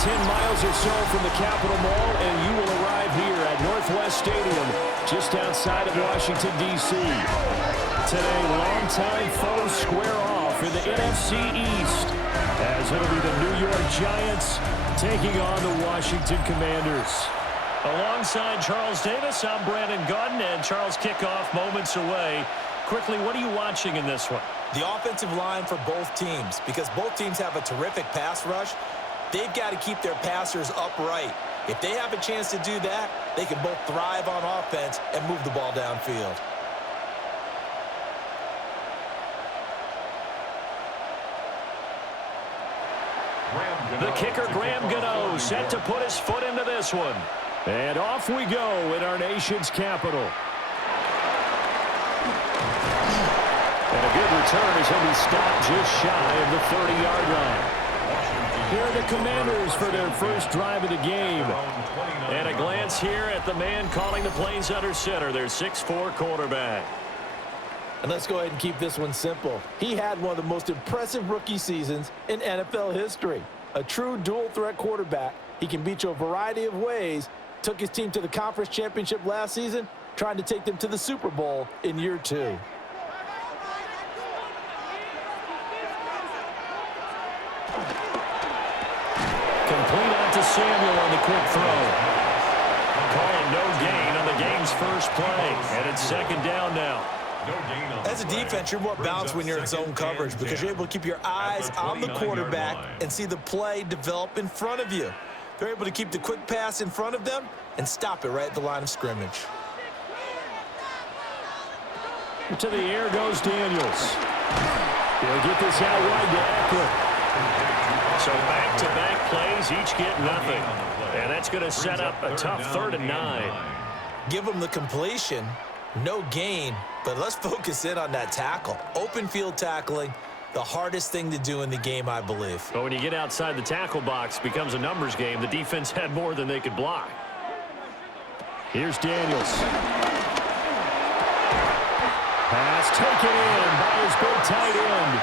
10 miles or so from the Capitol Mall, and you will arrive here at Northwest Stadium, just outside of Washington, D.C. Today, longtime foes square off in the NFC East, as it'll be the New York Giants taking on the Washington Commanders. Alongside Charles Davis, I'm Brandon Gaudin, and Charles, kickoff moments away. Quickly, what are you watching in this one? The offensive line for both teams, because both teams have a terrific pass rush. They've got to keep their passers upright. If they have a chance to do that, they can both thrive on offense and move the ball downfield. The kicker, Graham Gano, set to put his foot into this one. And off we go in our nation's capital. And a good return as he'll be stopped just shy of the 30-yard line. Here are the Commanders for their first drive of the game. And a glance here at the man calling the plays under center, their 6'4" quarterback. And let's go ahead and keep this one simple. He had one of the most impressive rookie seasons in NFL history. A true dual-threat quarterback. He can beat you a variety of ways. Took his team to the conference championship last season, trying to take them to the Super Bowl in year 2. Complete out to Samuel on the quick throw. Calling no gain on the game's first play. And it's second down now. As a defense, you're more balanced when you're in zone coverage because you're able to keep your eyes on the quarterback and see the play develop in front of you. They're able to keep the quick pass in front of them and stop it right at the line of scrimmage. To the air goes Daniels. He'll get this out wide to Eckler. So back-to-back plays, each get nothing. And that's going to set up a tough 3rd and 9. Give them the completion, no gain, but let's focus in on that tackle. Open field tackling, the hardest thing to do in the game, I believe. But when you get outside the tackle box, it becomes a numbers game. The defense had more than they could block. Here's Daniels. Pass taken in by his big tight end.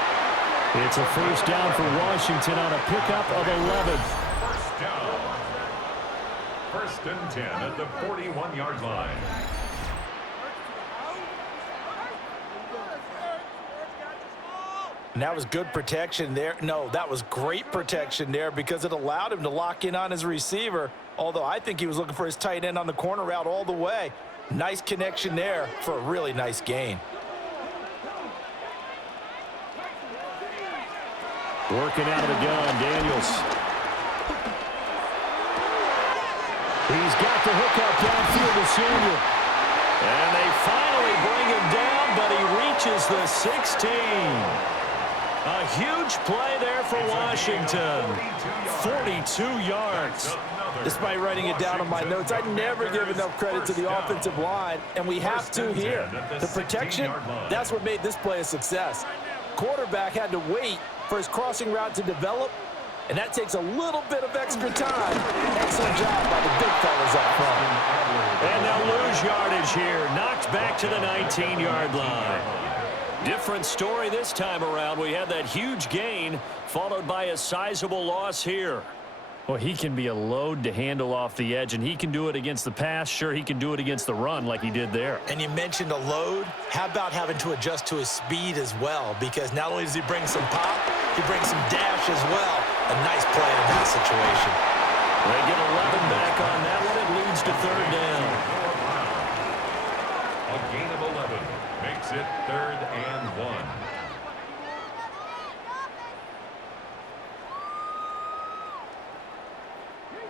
It's a first down for Washington on a pickup of 11. First down. 1st and 10 at the 41-yard line. And that was good protection there. No, that was great protection there because it allowed him to lock in on his receiver, although I think he was looking for his tight end on the corner route all the way. Nice connection there for a really nice gain. Working out of the gun, Daniels. He's got the hook up downfield to Samuel. And they finally bring him down, but he reaches the 16. A huge play there for Washington. 42 yards. Despite writing it down on my notes, I never give enough credit to the offensive line, and we have to here. The protection, that's what made this play a success. Quarterback had to wait for his crossing route to develop, and that takes a little bit of extra time. Excellent job by the big fellas up front. And they'll lose yardage here. Knocked back to the 19-yard line. Different story this time around. We had that huge gain followed by a sizable loss here. Well, he can be a load to handle off the edge, and he can do it against the pass. Sure, he can do it against the run like he did there. And you mentioned a load. How about having to adjust to his speed as well? Because not only does he bring some pop, he brings some dash as well. A nice play in that situation. They get 11 back on that one. It leads to 3rd down. A gain of 11 makes it 3rd and 1.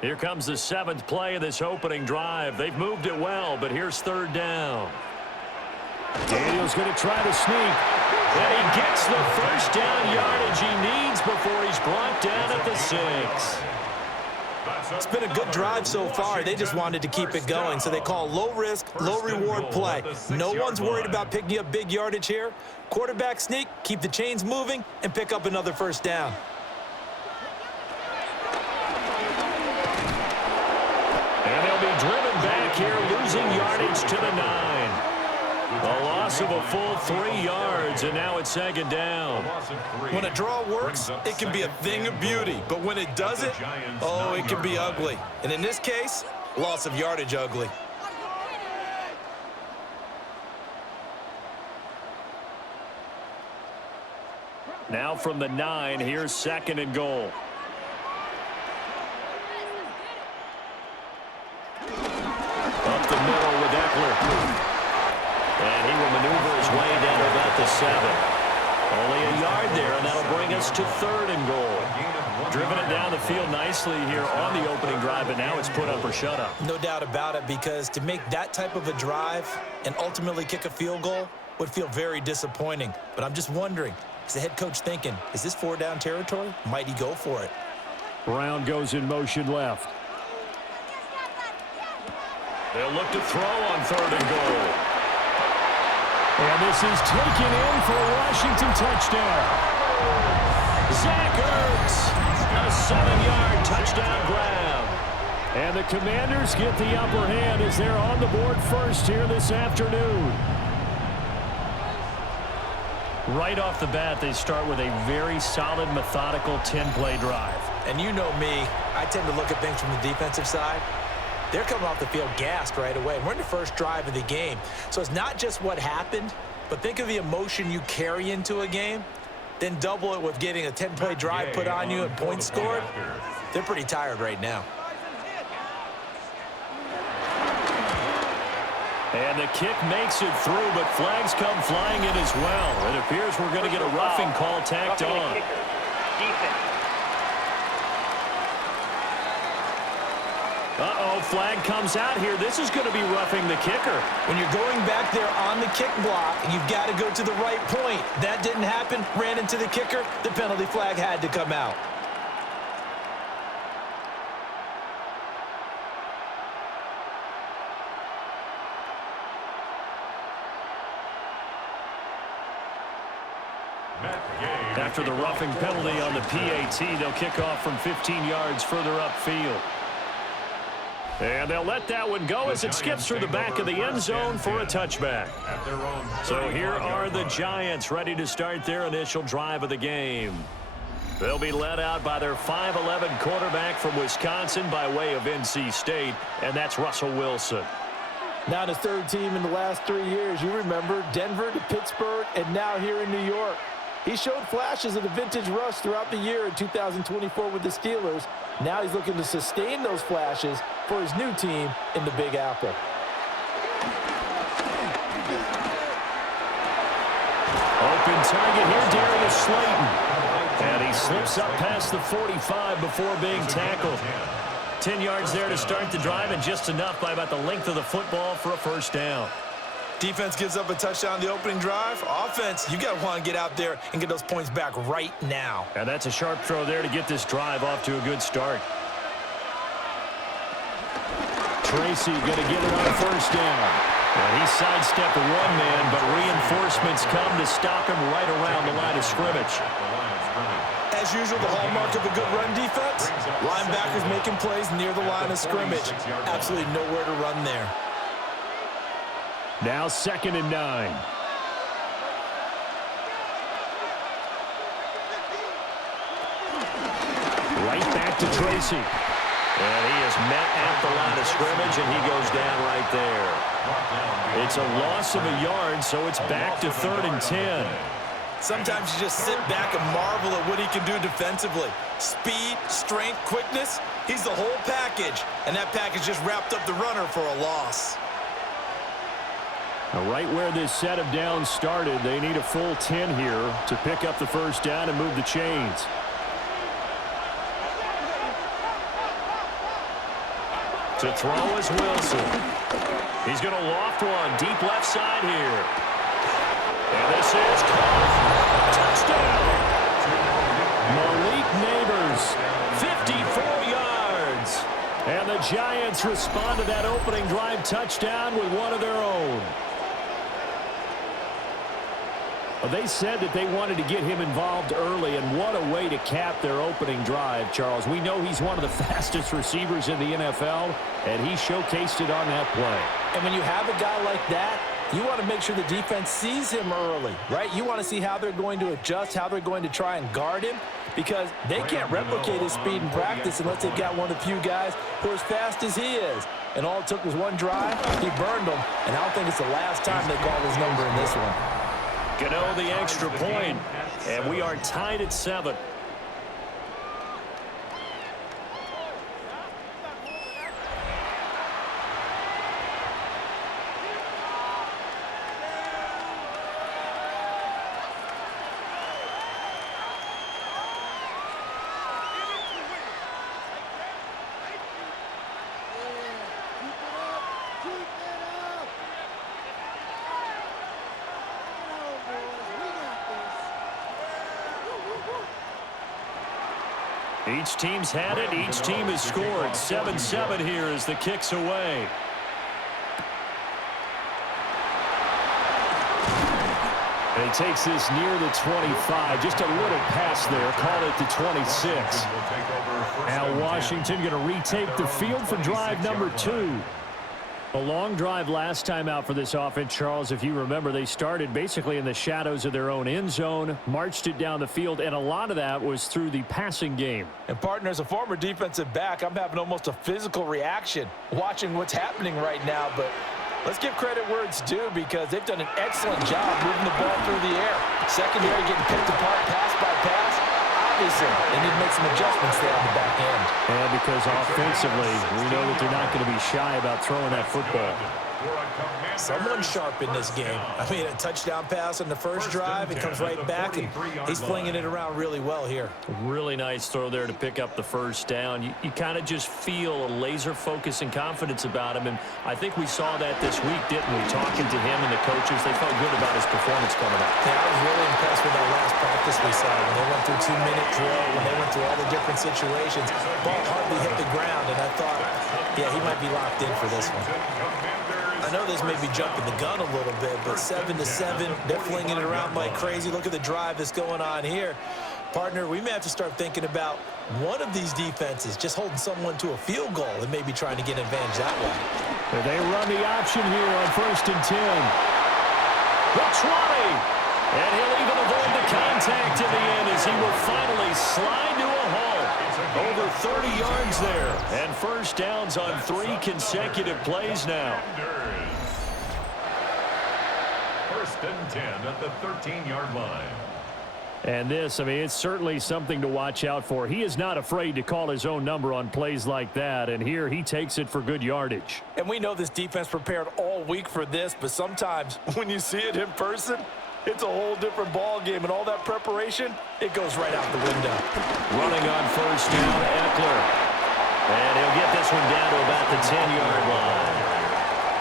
Here comes the 7th play of this opening drive. They've moved it well, but here's 3rd down. Daniels going to try to sneak. And he gets the first down yardage he needs before he's brought down at the 6. It's been a good drive so far. They just wanted to keep it going, so they call low-risk, low-reward play. No one's worried about picking up big yardage here. Quarterback sneak, keep the chains moving, and pick up another first down. And they'll be driven back here, losing yardage to the 9. A loss of a full 3 yards, and now it's second down. When a draw works, it can be a thing of beauty. But when it doesn't, oh, it can be ugly. And in this case, loss of yardage ugly. Now from the 9, here's second and goal. Up the middle with Eckler. And he will maneuver his way down to about the 7. Only a yard there, and that'll bring us to third and goal. Driven it down the field nicely here on the opening drive, but now it's put up or shut up. No doubt about it, because to make that type of a drive and ultimately kick a field goal would feel very disappointing. But I'm just wondering, is the head coach thinking, is this 4-down territory? Might he go for it? Brown goes in motion left. They'll look to throw on third and goal. And this is taken in for a Washington touchdown. Zach Ertz, a 7-yard touchdown grab. And the Commanders get the upper hand as they're on the board first here this afternoon. Right off the bat, they start with a very solid, methodical 10-play drive. And you know me, I tend to look at things from the defensive side. They're coming off the field gassed right away. We're in the first drive of the game. So it's not just what happened, but think of the emotion you carry into a game, then double it with getting a 10-play drive put on you and points scored. They're pretty tired right now. And the kick makes it through, but flags come flying in as well. It appears we're going to get a roughing call tacked on. Uh-oh, flag comes out here. This is going to be roughing the kicker. When you're going back there on the kick block, you've got to go to the right point. That didn't happen. Ran into the kicker. The penalty flag had to come out. After the roughing penalty on the PAT, they'll kick off from 15 yards further upfield. And they'll let that one go as it skips through the back of the end zone for a touchback. So here are the Giants ready to start their initial drive of the game. They'll be led out by their 5'11" quarterback from Wisconsin by way of NC State, and that's Russell Wilson. Now the third team in the last 3 years. You remember Denver to Pittsburgh and now here in New York. He showed flashes of the vintage rush throughout the year in 2024 with the Steelers. Now he's looking to sustain those flashes for his new team in the Big Apple. Open target here, Darius Slayton. And he slips up past the 45 before being tackled. 10 yards there to start the drive, and just enough by about the length of the football for a first down. Defense gives up a touchdown the opening drive. Offense, you got to want to get out there and get those points back right now. And that's a sharp throw there to get this drive off to a good start. Tracy going to get it on first down. And he sidestepped one man, but reinforcements come to stop him right around the line of scrimmage. As usual, the hallmark of a good run defense, linebackers making plays near the line of scrimmage. Absolutely nowhere to run there. Now 2nd and 9. Right back to Tracy. And he is met at the line of scrimmage, and he goes down right there. It's a loss of a yard, so it's back to 3rd and 10. Sometimes you just sit back and marvel at what he can do defensively. Speed, strength, quickness, he's the whole package. And that package just wrapped up the runner for a loss. Now, right where this set of downs started, they need a full 10 here to pick up the first down and move the chains. To throw is Wilson. He's going to loft one deep left side here. And this is caught. Touchdown. Malik Neighbors, 54 yards. And the Giants respond to that opening drive touchdown with one of their own. Well, they said that they wanted to get him involved early, and what a way to cap their opening drive, Charles. We know he's one of the fastest receivers in the NFL, and he showcased it on that play. And when you have a guy like that, You want to make sure the defense sees him early, right? You want to see how they're going to adjust, how they're going to try and guard him, because they can't replicate his speed in practice unless they've got one of the few guys who are as fast as he is. And all it took was one drive. He burned them, and I don't think it's the last time they call his number in this one. Gano the extra point, and we are tied at 7. Each team's had it. Each team has scored. 7-7 here as the kick's away. And he takes this near the 25. Just a little pass there. Call it the 26. Now Washington going to retake the field for drive number 2. A long drive last time out for this offense, Charles. If you remember, they started basically in the shadows of their own end zone, marched it down the field, and a lot of that was through the passing game. And, partner, as a former defensive back, I'm having almost a physical reaction watching what's happening right now. But let's give credit where it's due, because they've done an excellent job moving the ball through the air. Secondary getting picked apart pass by pass. Obviously, they need to make some adjustments there on the back end. And because offensively, we know that they're not going to be shy about throwing that football. Someone sharp in this game. I mean, a touchdown pass on the first drive. It comes right back, and he's flinging it around really well here. Really nice throw there to pick up the first down. You kind of just feel a laser focus and confidence about him, and I think we saw that this week, didn't we? Talking to him and the coaches, they felt good about his performance coming up. Yeah, I was really impressed with that last practice we saw. When they went through 2-minute drill, when they went through all the different situations, ball hardly hit the ground, and I thought, yeah, he might be locked in for this one. I know this may be jumping the gun a little bit, but 7-7, they're flinging it around like crazy. Look at the drive that's going on here. Partner, we may have to start thinking about one of these defenses just holding someone to a field goal and maybe trying to get an advantage that way. They run the option here on 1st and 10. The 20. And he'll even avoid the contact in the end as he will finally slide to a halt. Over 30 yards there. And first downs on 3 consecutive plays now. 1st and 10 at the 13-yard line. And this, I mean, it's certainly something to watch out for. He is not afraid to call his own number on plays like that, and here he takes it for good yardage. And we know this defense prepared all week for this, but sometimes when you see it in person, it's a whole different ball game, and all that preparation, it goes right out the window. Running on first down, Eckler. And he'll get this one down to about the 10-yard line.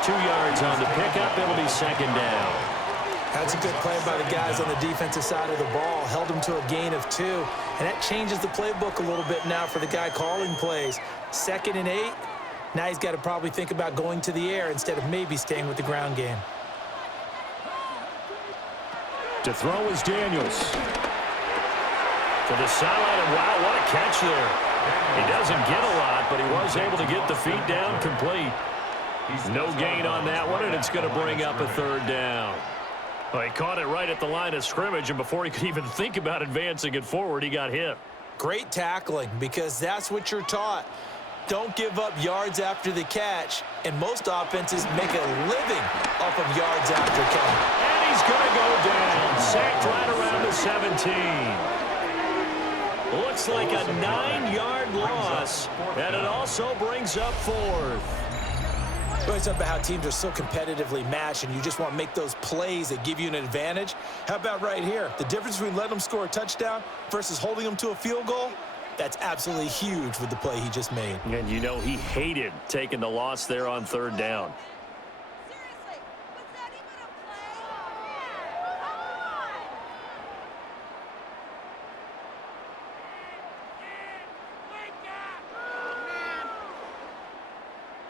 2 yards on the pickup. It'll be 2nd down. That's a good play by the guys on the defensive side of the ball. Held them to a gain of 2. And that changes the playbook a little bit now for the guy calling plays. 2nd and 8. Now he's got to probably think about going to the air instead of maybe staying with the ground game. To throw is Daniels. To the sideline, and wow, what a catch there. He doesn't get a lot, but he was able to get the feet down complete. No gain on that one, and it's going to bring up a 3rd down. Well, he caught it right at the line of scrimmage, and before he could even think about advancing it forward, he got hit. Great tackling, because that's what you're taught. Don't give up yards after the catch, and most offenses make a living off of yards after catch. And he's going to go down, sacked right around the 17. Looks like a 9-yard loss, and it also brings up 4th. It's about how teams are so competitively matched, and you just want to make those plays that give you an advantage. How about right here? The difference between letting them score a touchdown versus holding them to a field goal, that's absolutely huge with the play he just made. And you know he hated taking the loss there on 3rd down. Seriously, was that even a play?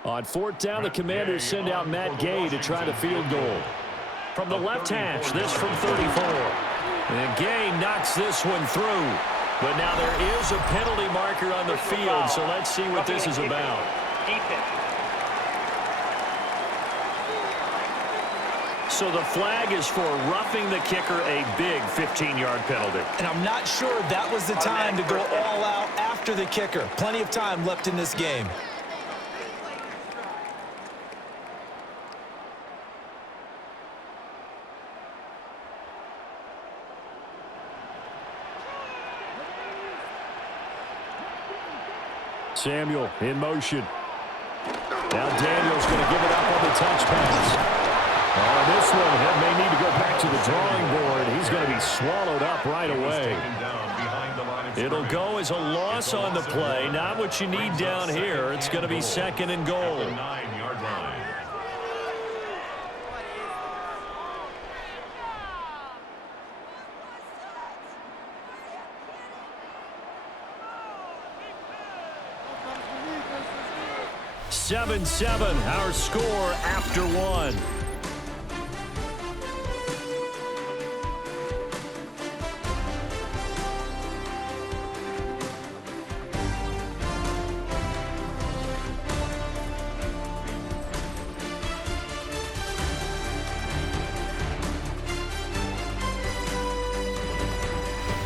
On 4th down, the Commanders send out Matt Gay to try the field goal. From the left hash, this from 34. And Gay knocks this one through. But now there is a penalty marker on the field, so let's see what this is about. So the flag is for roughing the kicker, a big 15-yard penalty. And I'm not sure that was the time to go all out after the kicker. Plenty of time left in this game. Samuel in motion. Now Daniel's going to give it up on the touch pass. This one may need to go back to the drawing board. He's going to be swallowed up right away. It'll go as a loss on the play. Not what you need down here. It's going to be 2nd and goal. 9-yard line. Seven, our score after one.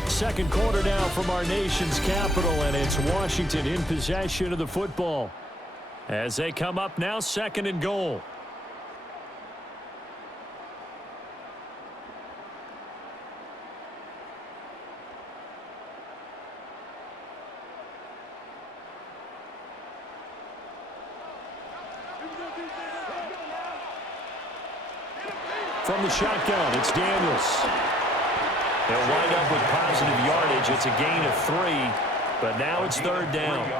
Second quarter now from our nation's capital, and it's Washington in possession of the football. As they come up now, 2nd and goal. From the shotgun, it's Daniels. They'll wind up with positive yardage. It's a gain of 3, but now it's 3rd down.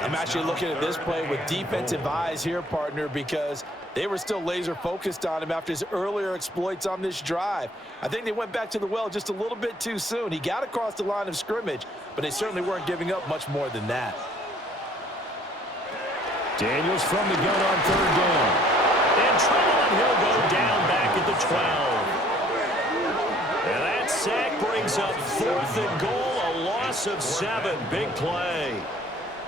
I'm actually looking at this play with defensive eyes here, partner, because they were still laser focused on him after his earlier exploits on this drive. I think they went back to the well just a little bit too soon. He got across the line of scrimmage, but they certainly weren't giving up much more than that. Daniels from the gun on 3rd down. And Trevor Hill go down back at the 12. And that sack brings up 4th and goal, a loss of 7. Big play.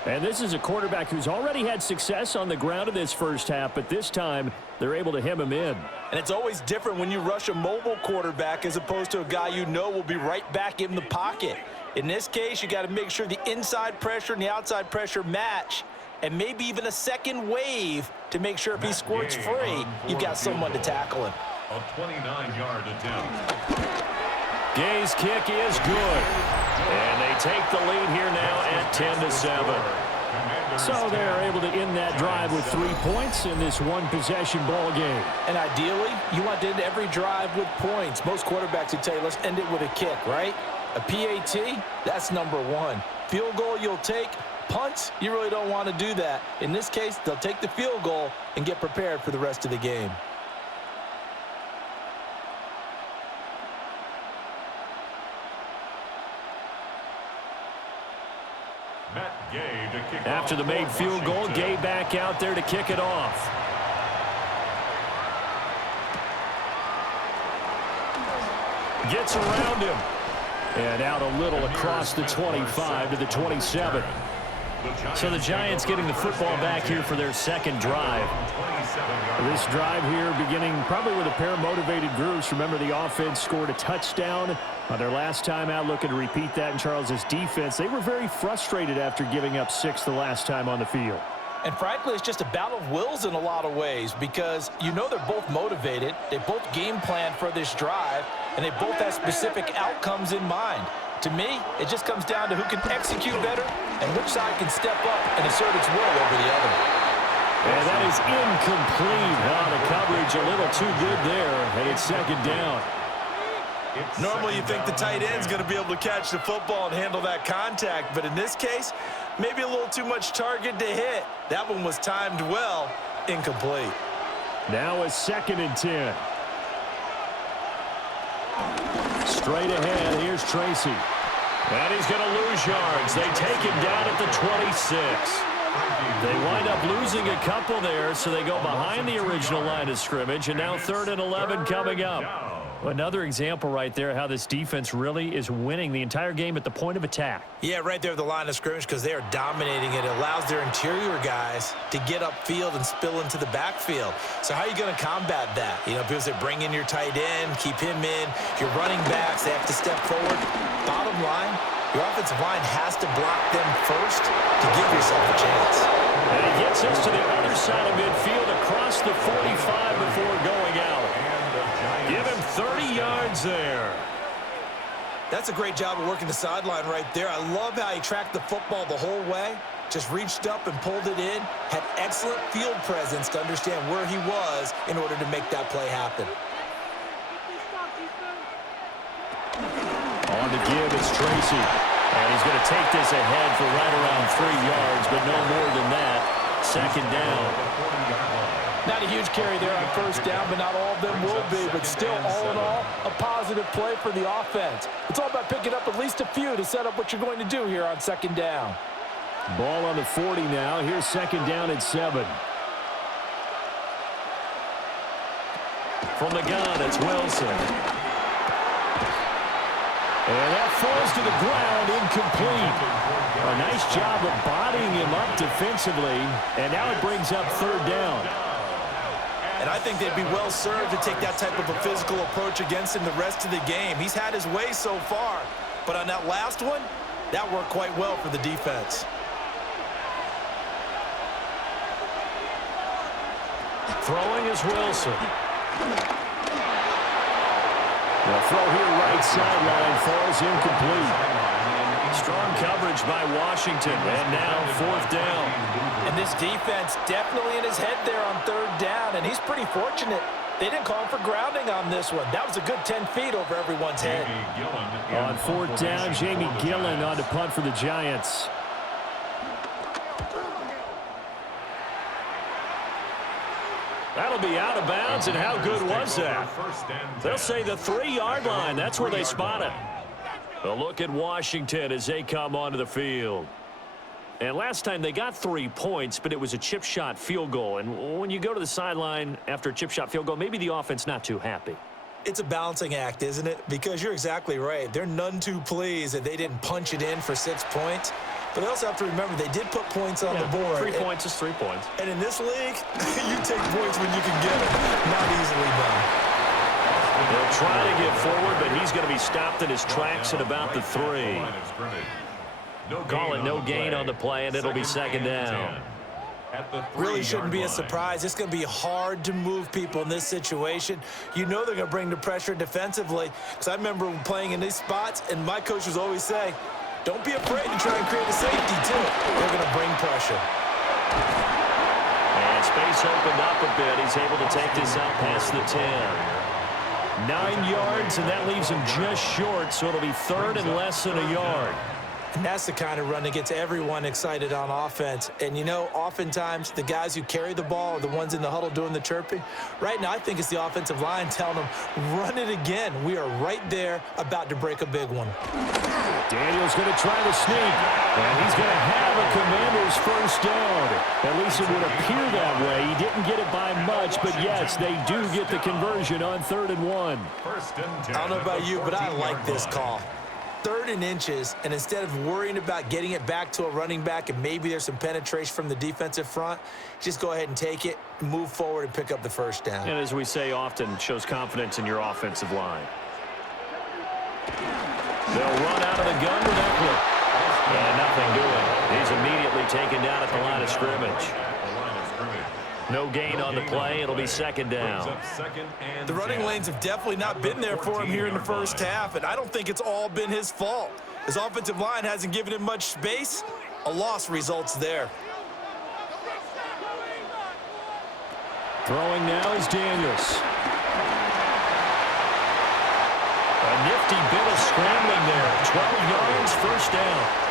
And this is a quarterback who's already had success on the ground in this first half, but this time they're able to hem him in. And it's always different when you rush a mobile quarterback as opposed to a guy you know will be right back in the pocket. In this case, you got to make sure the inside pressure and the outside pressure match, and maybe even a second wave to make sure if he squirts free, you've got someone to tackle him. A 29-yard attempt. Gay's kick is good. And they take the lead here now at 10-7. So they're able to end that drive with 3 points in this one-possession ball game. And ideally, you want to end every drive with points. Most quarterbacks would tell you, let's end it with a kick, right? A PAT, that's number 1. Field goal you'll take. Punts, you really don't want to do that. In this case, they'll take the field goal and get prepared for the rest of the game. After the made field goal, Gay back out there to kick it off. Gets around him. And out a little across the 25 to the 27. So the Giants getting the football back here for their 2nd drive. This drive here beginning probably with a pair of motivated groups. Remember, the offense scored a touchdown on their last time out, looking to repeat that in Charles's defense. They were very frustrated after giving up 6 the last time on the field. And frankly, it's just a battle of wills in a lot of ways because you know they're both motivated. They both game plan for this drive, and they both have specific outcomes in mind. To me, it just comes down to who can execute better and which side can step up and assert its will over the other. And that is incomplete. The coverage a little too good there, and it's 2nd down. Normally you think the tight end's going to be able to catch the football and handle that contact, but in this case, maybe a little too much target to hit. That one was timed well, incomplete. Now a 2nd and 10. Straight ahead, here's Tracy. And he's going to lose yards. They take him down at the 26. They wind up losing a couple there, so they go behind the original line of scrimmage, and now 3rd and 11 coming up. Another example right there how this defense really is winning the entire game at the point of attack. Yeah, right there at the line of scrimmage because they are dominating it. It allows their interior guys to get upfield and spill into the backfield. So how are you going to combat that? You know, people say bring in your tight end, keep him in. Your running backs, they have to step forward. Bottom line, your offensive line has to block them first to give yourself a chance. And he gets us to the other side of midfield across the 45 before going out. Give him 30 yards there. That's a great job of working the sideline right there. I love how he tracked the football the whole way. Just reached up and pulled it in. Had excellent field presence to understand where he was in order to make that play happen. On the give, it's Tracy. And he's going to take this ahead for right around 3 yards, but no more than that. Second down. Not a huge carry there on first down, but not all of them will be. But still, all in all, a positive play for the offense. It's all about picking up at least a few to set up what you're going to do here on second down. Ball on the 40 now. Here's second down at 7. From the gun, it's Wilson. And that falls to the ground, incomplete. A nice job of bodying him up defensively, and now it brings up third down. And I think they'd be well served to take that type of a physical approach against him the rest of the game. He's had his way so far, but on that last one, that worked quite well for the defense. Throwing is Wilson. The throw here right sideline falls incomplete. Strong coverage by Washington, and now fourth down. And this defense definitely in his head there on third down, and he's pretty fortunate. They didn't call him for grounding on this one. That was a good 10 feet over everyone's head. On fourth down, Jamie Gillen on to punt for the Giants. That'll be out of bounds, and how good was that? They'll say the 3-yard line. That's where they spot it. A look at Washington as they come onto the field. And last time they got 3 points, but it was a chip shot field goal. And when you go to the sideline after a chip shot field goal, maybe the offense not too happy. It's a balancing act, isn't it? Because you're exactly right. They're none too pleased that they didn't punch it in for 6 points. But they also have to remember they did put points on the board. 3 points is 3 points. And in this league, you take points when you can get them. Not easily done. They'll try to get forward, but he's going to be stopped in his tracks at about the 3. Call it no gain on the play, and it'll be second down. Really shouldn't be a surprise. It's going to be hard to move people in this situation. You know they're going to bring the pressure defensively. Because I remember playing in these spots, and my coaches always say, don't be afraid to try and create a safety, too. They're going to bring pressure. And space opened up a bit. He's able to take this out past the 10. 9 yards, and that leaves him just short, so it'll be third and less than a yard. And that's the kind of run that gets everyone excited on offense. And, you know, oftentimes the guys who carry the ball are the ones in the huddle doing the chirping. Right now, I think it's the offensive line telling them, run it again. We are right there about to break a big one. Daniel's going to try to sneak, and he's going to have a Commander's first down. At least it would appear that way. He didn't get it by much, but yes, they do get the conversion on 3rd and 1. I don't know about you, but I like this call. 3rd and inches, and instead of worrying about getting it back to a running back and maybe there's some penetration from the defensive front, just go ahead and take it, move forward, and pick up the first down. And as we say often, shows confidence in your offensive line. They'll run out of the gun with Eckler. And nothing doing. He's immediately taken down at the line of scrimmage. No gain on the play. It'll be second down. The running lanes have definitely not been there for him here in the first half, and I don't think it's all been his fault. His offensive line hasn't given him much space. A loss results there. Throwing now is Daniels. A nifty bit of scrambling there. 12 yards, first down.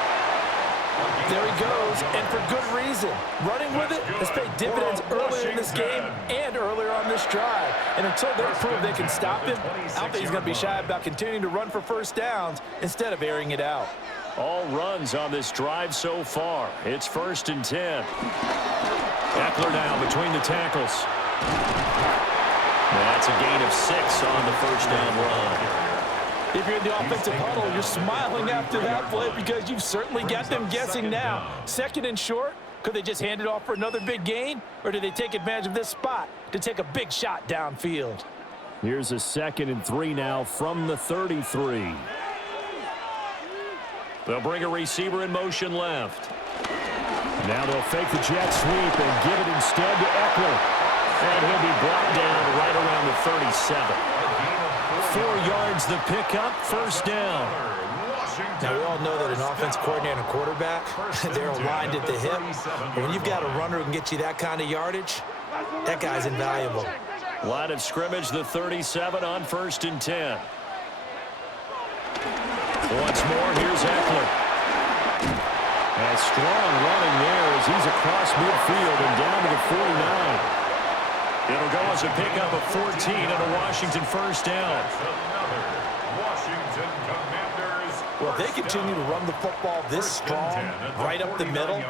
There he goes, and for good reason. Running with it has paid dividends earlier in this game and earlier on this drive. And until they prove they can stop him, I don't think he's going to be shy about continuing to run for first downs instead of airing it out. All runs on this drive so far. It's 1st and 10. Eckler now between the tackles. That's a gain of 6 on the first down run. If you're in the offensive huddle, you're smiling after that play because you've certainly got them guessing now. Second and short, could they just hand it off for another big gain? Or do they take advantage of this spot to take a big shot downfield? Here's a 2nd and 3 now from the 33. They'll bring a receiver in motion left. Now they'll fake the jet sweep and give it instead to Eckler. And he'll be brought down right around the 37. 4 yards the pickup, first down. Now, we all know that an offense coordinator and a quarterback, they're aligned at the hip. But when you've got a runner who can get you that kind of yardage, that guy's invaluable. Line of scrimmage, the 37 on 1st and 10. Once more, here's Eckler. A strong running there as he's across midfield and down to the 49. It'll go as a pickup of 14 and a Washington first down. Well, if they continue to run the football this strong, right up the middle,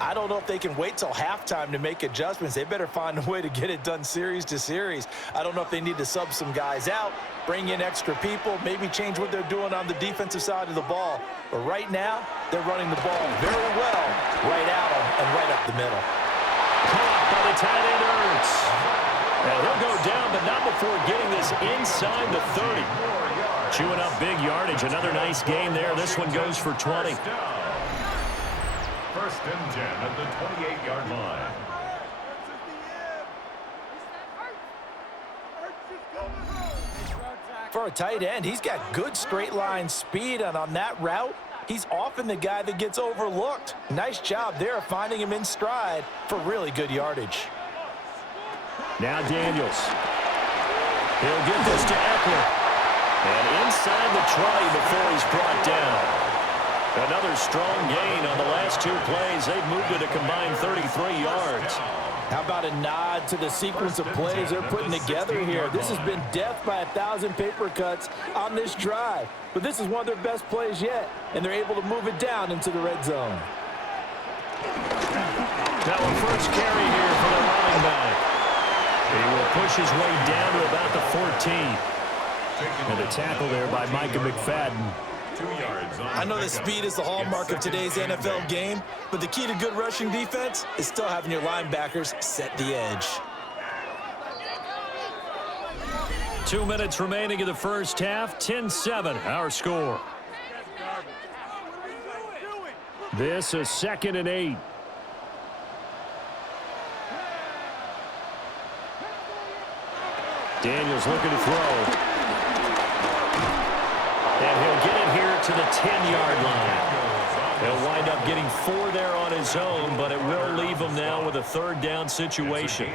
I don't know if they can wait till halftime to make adjustments. They better find a way to get it done series to series. I don't know if they need to sub some guys out, bring in extra people, maybe change what they're doing on the defensive side of the ball. But right now, they're running the ball very well right at them and right up the middle. Caught by the tight end, Ertz. And he'll go down, but not before getting this inside the 30. Chewing up big yardage. Another nice game there. This one goes for 20. 1st and 10 at the 28-yard line. For a tight end, he's got good straight line speed, and on that route, he's often the guy that gets overlooked. Nice job there finding him in stride for really good yardage. Now Daniels. He'll give this to Eckler. And inside the 20 before he's brought down. Another strong gain on the last 2 plays. They've moved it a combined 33 yards. How about a nod to the sequence of plays they're putting together here? This has been death by 1,000 paper cuts on this drive. But this is one of their best plays yet, and they're able to move it down into the red zone. Now a first carry here for the running back. He will push his way down to about the 14. And a tackle there by Micah McFadden. 2 yards on I know that speed is the hallmark of today's NFL game, but the key to good rushing defense is still having your linebackers set the edge. 2 minutes remaining in the first half. 10-7, our score. This a 2nd and 8. Daniels looking to throw. And he'll get it here to the 10-yard line. He'll wind up getting 4 there on his own, but it will leave him now with a 3rd down situation.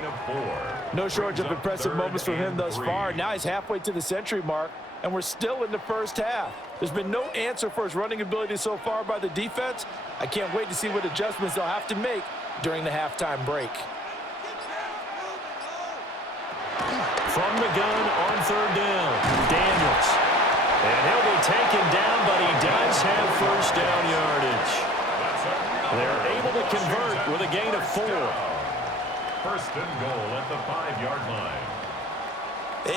No shortage of impressive moments from him thus far. Now he's halfway to the century mark, and we're still in the first half. There's been no answer for his running ability so far by the defense. I can't wait to see what adjustments they'll have to make during the halftime break. From the gun on 3rd down, Daniels. And he'll be taken down, but he does have first down yardage. They're able to convert with a gain of 4. 1st and goal at the 5-yard line.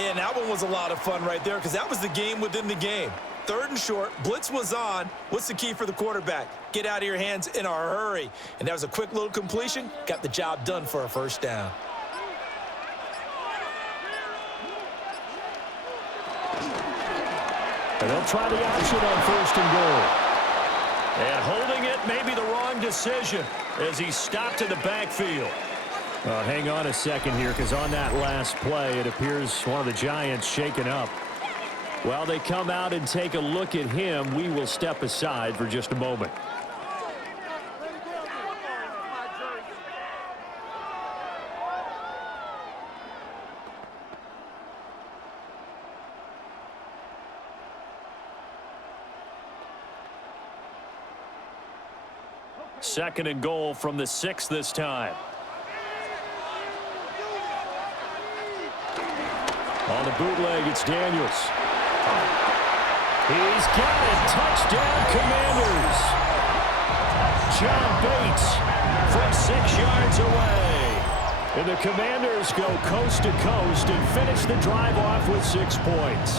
And that one was a lot of fun right there because that was the game within the game. 3rd and short, blitz was on. What's the key for the quarterback? Get out of your hands in a hurry. And that was a quick little completion. Got the job done for a first down. And they'll try the option on 1st and goal. And holding it may be the wrong decision as he stopped in the backfield. Hang on a second here, because on that last play, it appears one of the Giants shaken up. While they come out and take a look at him, we will step aside for just a moment. Second and goal from the 6 this time. On the bootleg, it's Daniels. He's got it. Touchdown, Commanders. John Bates from 6 yards away. And the Commanders go coast to coast and finish the drive off with 6 points.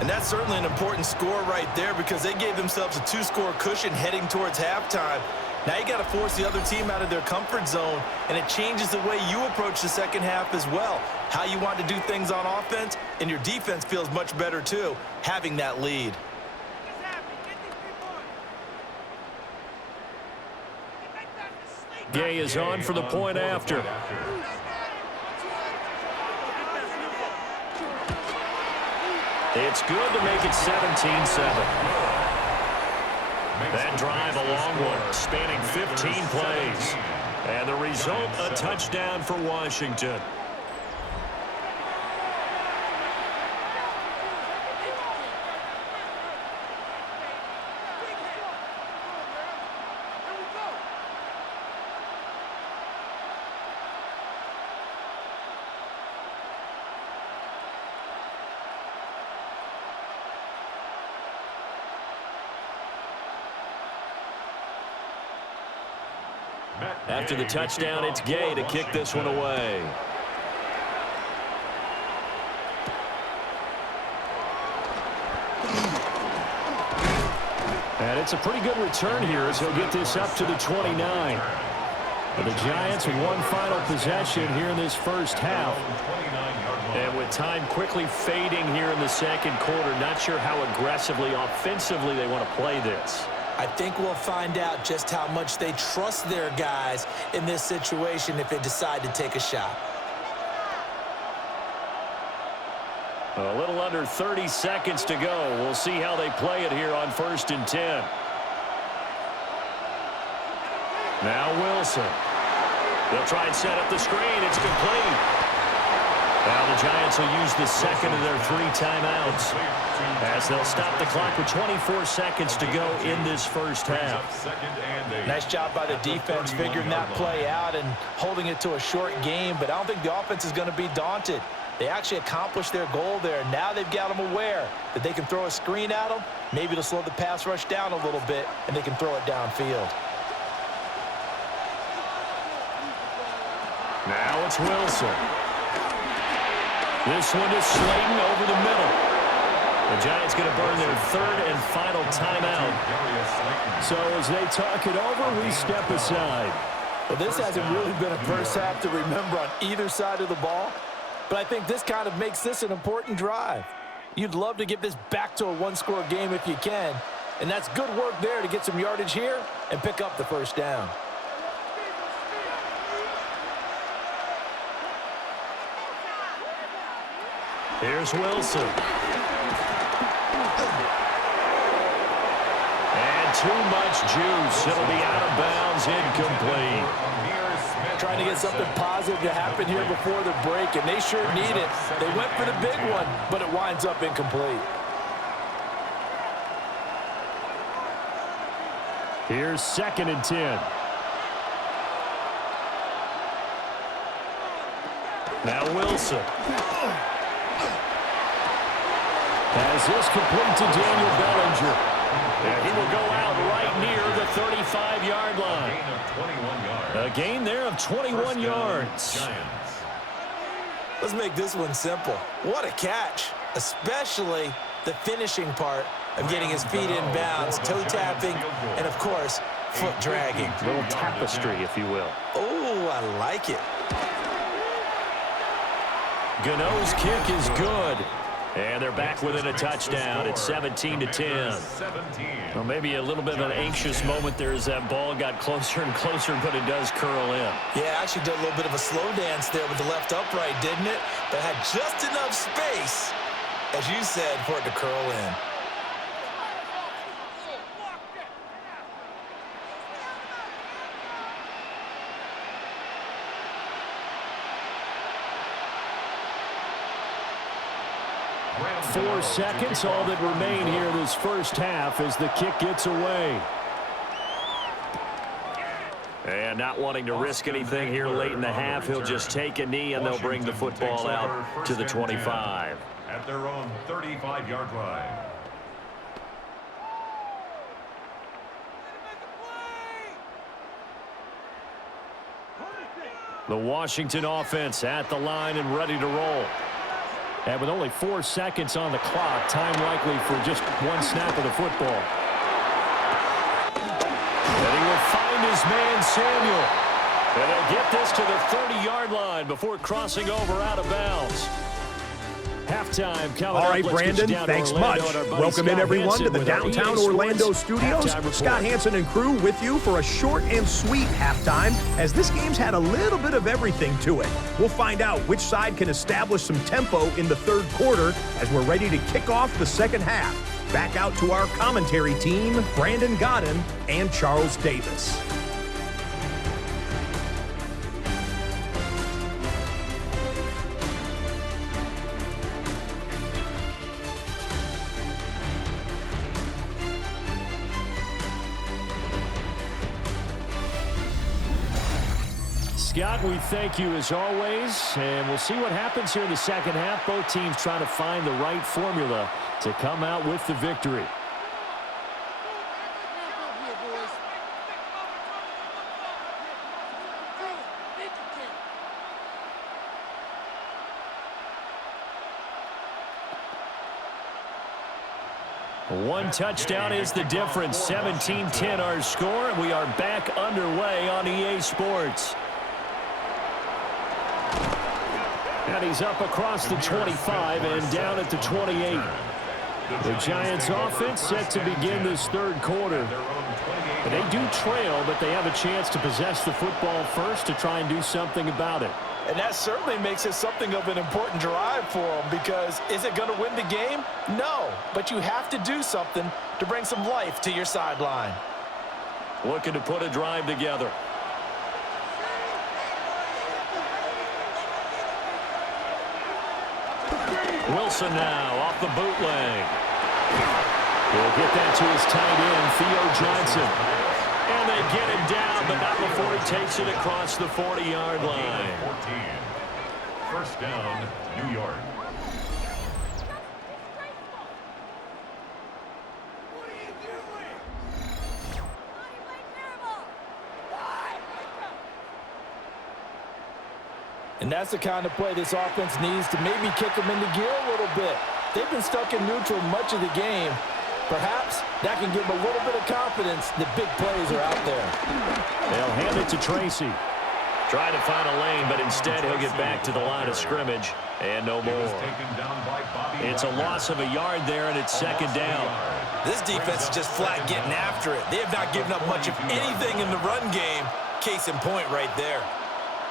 And that's certainly an important score right there because they gave themselves a 2-score cushion heading towards halftime. Now you got to force the other team out of their comfort zone, and it changes the way you approach the second half as well. How you want to do things on offense, and your defense feels much better too, having that lead. Gay is on for the point after. It's good to make it 17-7. That drive a long one, spanning 15 plays. And the result, a touchdown for Washington. After the touchdown, it's Gay to kick this one away. And it's a pretty good return here as he'll get this up to the 29. The Giants with one final possession here in this first half. And with time quickly fading here in the second quarter, not sure how aggressively, offensively they want to play this. I think we'll find out just how much they trust their guys in this situation if they decide to take a shot. A little under 30 seconds to go. We'll see how they play it here on 1st and 10. Now Wilson. They'll try and set up the screen. It's complete. Now the Giants will use the second of their 3 timeouts as they'll stop the clock with 24 seconds to go in this first half. Nice job by the defense figuring that play out and holding it to a short game, but I don't think the offense is going to be daunted. They actually accomplished their goal there. Now they've got them aware that they can throw a screen at them. Maybe it'll slow the pass rush down a little bit, and they can throw it downfield. Now it's Wilson. This one is Slayton over the middle. The Giants going to burn their 3rd and final timeout. So as they talk it over, we step aside. Well, this hasn't really been a first half to remember on either side of the ball, but I think this kind of makes this an important drive. You'd love to get this back to a 1-score game if you can, and that's good work there to get some yardage here and pick up the first down. Here's Wilson. And too much juice. It'll be out of bounds, incomplete. Trying to get something positive to happen here before the break, and they sure need it. They went for the big one, but it winds up incomplete. Here's 2nd and 10. Now Wilson. As this complete to Daniel Bellinger. And he will go out right near the 35-yard line. A gain there of 21 yards. Let's make this one simple. What a catch, especially the finishing part of getting his feet in bounds, toe tapping, and, of course, foot dragging. A little tapestry, if you will. Oh, I like it. Gano's kick is good. And they're back within a touchdown. It's 17-10. Well, maybe a little bit of an anxious moment there as that ball got closer and closer, but it does curl in. Yeah, actually did a little bit of a slow dance there with the left upright, didn't it? But had just enough space, as you said, for it to curl in. Four seconds, all that remain here this first half as the kick gets away. And not wanting to risk anything here late in the half, he'll just take a knee and they'll bring the football out to the 25. At their own 35-yard line. The Washington offense at the line and ready to roll. And with only 4 seconds on the clock, time likely for just one snap of the football. And he will find his man, Samuel. And they'll get this to the 30-yard line before crossing over out of bounds. Halftime coming All up. right, Let's Brandon, thanks much. Welcome in, everyone, to the downtown Orlando studios. Scott Hansen and crew with you for a short and sweet halftime, as this game's had a little bit of everything to it. We'll find out which side can establish some tempo in the third quarter as we're ready to kick off the second half. Back out to our commentary team, Brandon Godden and Charles Davis. Scott, we thank you as always, and we'll see what happens here in the second half. Both teams trying to find the right formula to come out with the victory. One touchdown is the difference. 17-10 our score, and we are back underway on EA Sports. And he's up across the 25 and down at the 28. The Giants offense set to begin this third quarter. And they do trail, but they have a chance to possess the football first to try and do something about it. And that certainly makes it something of an important drive for them, because is it going to win the game? No, but you have to do something to bring some life to your sideline. Looking to put a drive together. Wilson now off the bootleg. He'll get that to his tight end, Theo Johnson. And they get him down, but not before he takes it across the 40-yard line. 14. First down, New York. And that's the kind of play this offense needs to maybe kick them into gear a little bit. They've been stuck in neutral much of the game. Perhaps that can give them a little bit of confidence that big plays are out there. They'll hand it to Tracy. Trying to find a lane, but instead he'll get back to the line of scrimmage. And no more. It's a loss of a yard there, and it's second down. This defense is just flat getting after it. They have not given up much of anything in the run game. Case in point right there.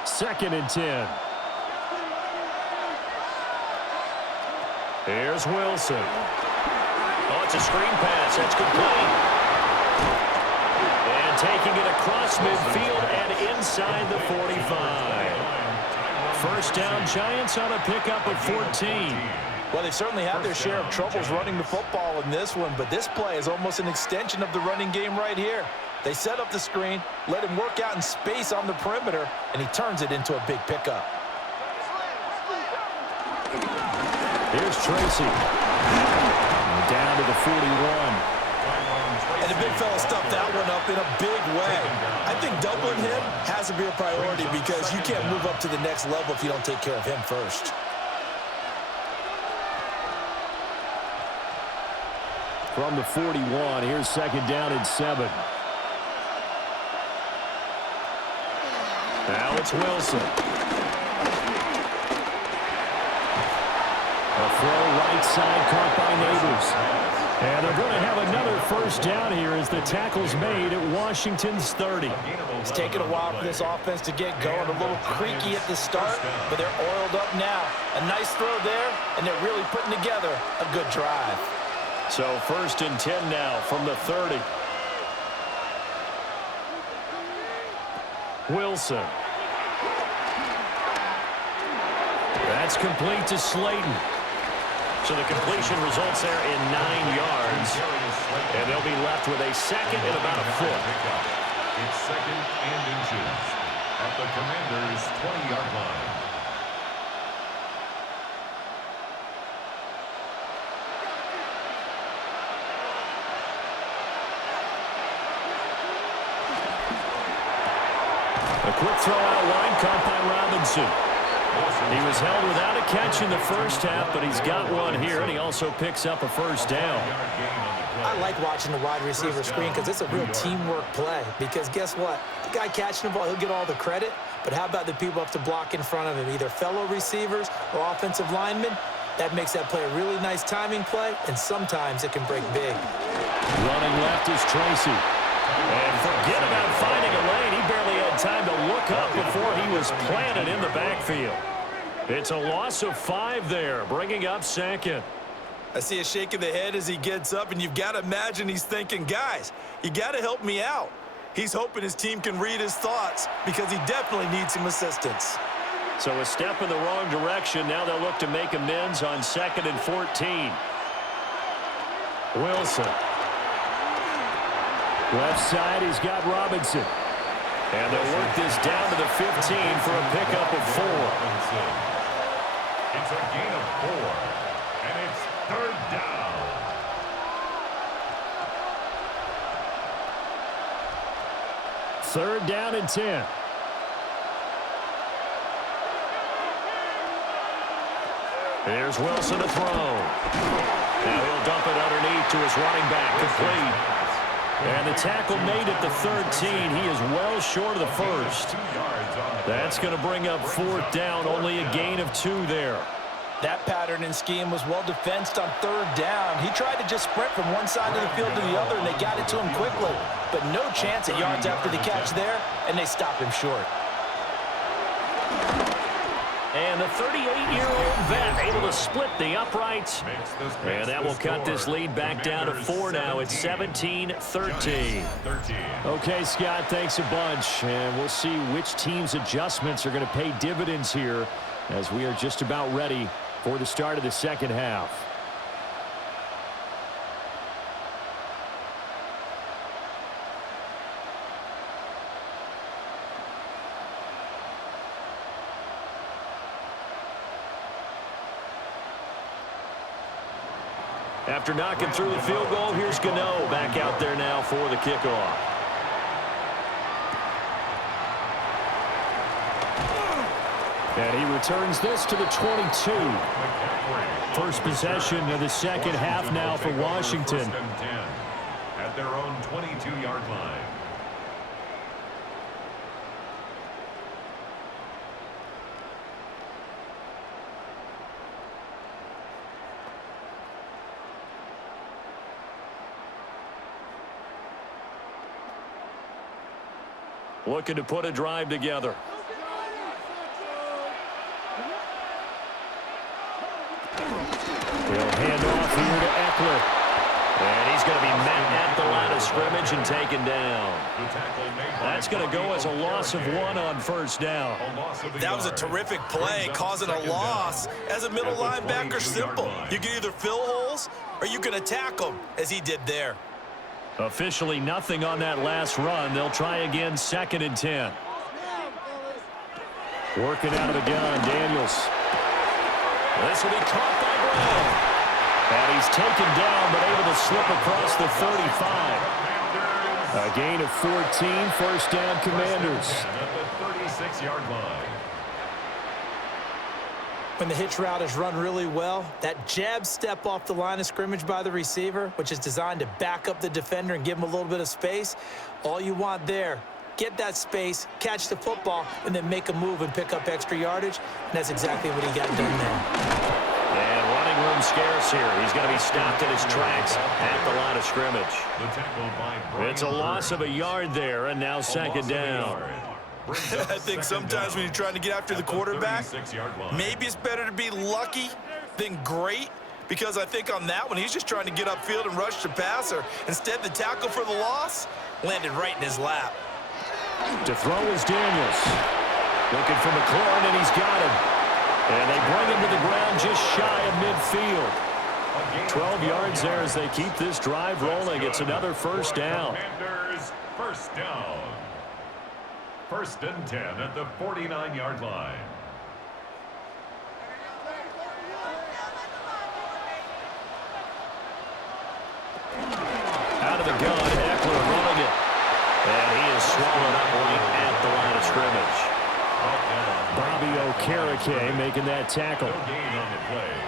Second and 10. Here's Wilson. Oh, it's a screen pass. That's complete. And taking it across midfield and inside the 45. First down, Giants on a pickup of 14. Well, they certainly had their share of troubles running the football in this one, but this play is almost an extension of the running game right here. They set up the screen, let him work out in space on the perimeter, and he turns it into a big pickup. Here's Tracy. Down to the 41. And the big fella stuffed that one up in a big way. I think doubling him has to be a priority, because you can't move up to the next level if you don't take care of him first. From the 41, here's second down and 7. Now it's Wilson. A throw right side caught by Neighbors. And they're going to have another first down here as the tackle's made at Washington's 30. It's taken a while for this offense to get going. A little creaky at the start, but they're oiled up now. A nice throw there, and they're really putting together a good drive. So first and 10 now from the 30. Wilson. That's complete to Slayton. So the completion results there in 9 yards. And they'll be left with a second and about a foot. It's second and inches at the Commanders' 20-yard line. A quick throw out wide caught by Robinson. He was held without a catch in the first half, but he's got one here, and he also picks up a first down. I like watching the wide receiver screen because it's a real teamwork play. Because guess what? The guy catching the ball, he'll get all the credit. But how about the people up to block in front of him, either fellow receivers or offensive linemen? That makes that play a really nice timing play, and sometimes it can break big. Running left is Tracy. And forget about finding a lane. He barely had time to look up before he was planted in the backfield. It's a loss of 5 there, bringing up second. I see a shake of the head as he gets up, and you've got to imagine he's thinking, guys, you got to help me out. He's hoping his team can read his thoughts because he definitely needs some assistance. So a step in the wrong direction. Now they'll look to make amends on 2nd and 14. Wilson. Left side, he's got Robinson. And they'll work this down to the 15 for a pickup of 4. It's a gain of 4, and it's 3rd down. Third down and 10. Here's Wilson to throw. Now he'll dump it underneath to his running back, complete. And the tackle made at the 13. He is well short of the first. That's going to bring up 4th down, only a gain of 2 there. That pattern and scheme was well defensed on 3rd down. He tried to just sprint from one side of the field to the other, and they got it to him quickly. But no chance at yards after the catch there, and they stop him short. And the 38-year-old vet able to split the uprights. And that will cut this lead back down to 4 now. It's 17-13. Okay, Scott, thanks a bunch. And we'll see which team's adjustments are going to pay dividends here as we are just about ready for the start of the second half. After knocking through the field goal, here's Gano back out there now for the kickoff. And he returns this to the 22. First possession of the second half now for Washington. At their own 22-yard line. Looking to put a drive together. He'll hand off here to Eckler. And he's going to be met at the line of scrimmage and taken down. That's going to go as a loss of 1 on 1st down. That was a terrific play, causing a loss. As a middle linebacker, simple. You can either fill holes or you can attack them, as he did there. Officially nothing on that last run. They'll try again 2nd and 10. Working out of the gun, Daniels. This will be caught by Brown. And he's taken down, but able to slip across the 35. A gain of 14, first down, Commanders. At the 36-yard line. When the hitch route is run really well, that jab step off the line of scrimmage by the receiver, which is designed to back up the defender and give him a little bit of space, all you want there, get that space, catch the football, and then make a move and pick up extra yardage. And that's exactly what he got done there. And running room scarce here. He's going to be stopped in his tracks at the line of scrimmage. It's a loss of a yard there, and now 2nd down. I think sometimes when you're trying to get after the quarterback, maybe it's better to be lucky than great, because I think on that one, he's just trying to get upfield and rush the passer. Instead, the tackle for the loss landed right in his lap. To throw is Daniels. Looking for McLaurin, and he's got him. And they bring him to the ground just shy of midfield. 12 yards there as they keep this drive rolling. It's another first down. First down. 1st and 10 at the 49-yard line. Out of the gun, Eckler running it. And he is swallowed up right at the line of scrimmage. Okereke making that tackle.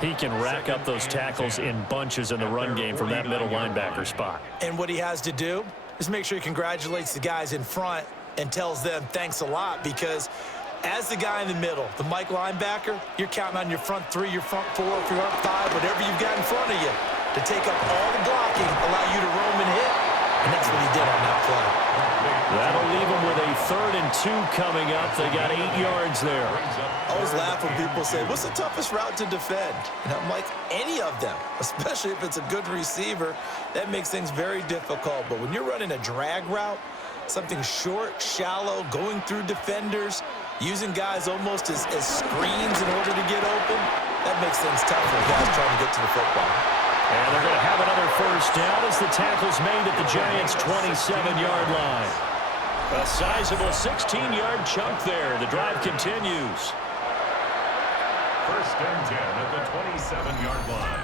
He can rack up those tackles in bunches in the run game from that middle linebacker spot. And what he has to do is make sure he congratulates the guys in front and tells them thanks a lot, because as the guy in the middle, the Mike linebacker, you're counting on your front three, your front four, your front five, whatever you've got in front of you to take up all the blocking, allow you to roam and hit. And that's what he did on that play. That'll leave them with a 3rd and 2 coming up. They got 8 yards there. I always laugh when people say, what's the toughest route to defend? And I'm like, any of them, especially if it's a good receiver. That makes things very difficult. But when you're running a drag route, something short, shallow, going through defenders, using guys almost as screens in order to get open, that makes things tough for guys trying to get to the football. And they're going to have another 1st down as the tackle's made at the Giants' 27-yard line. A sizable 16-yard chunk there. The drive continues. 1st and 10 at the 27-yard line.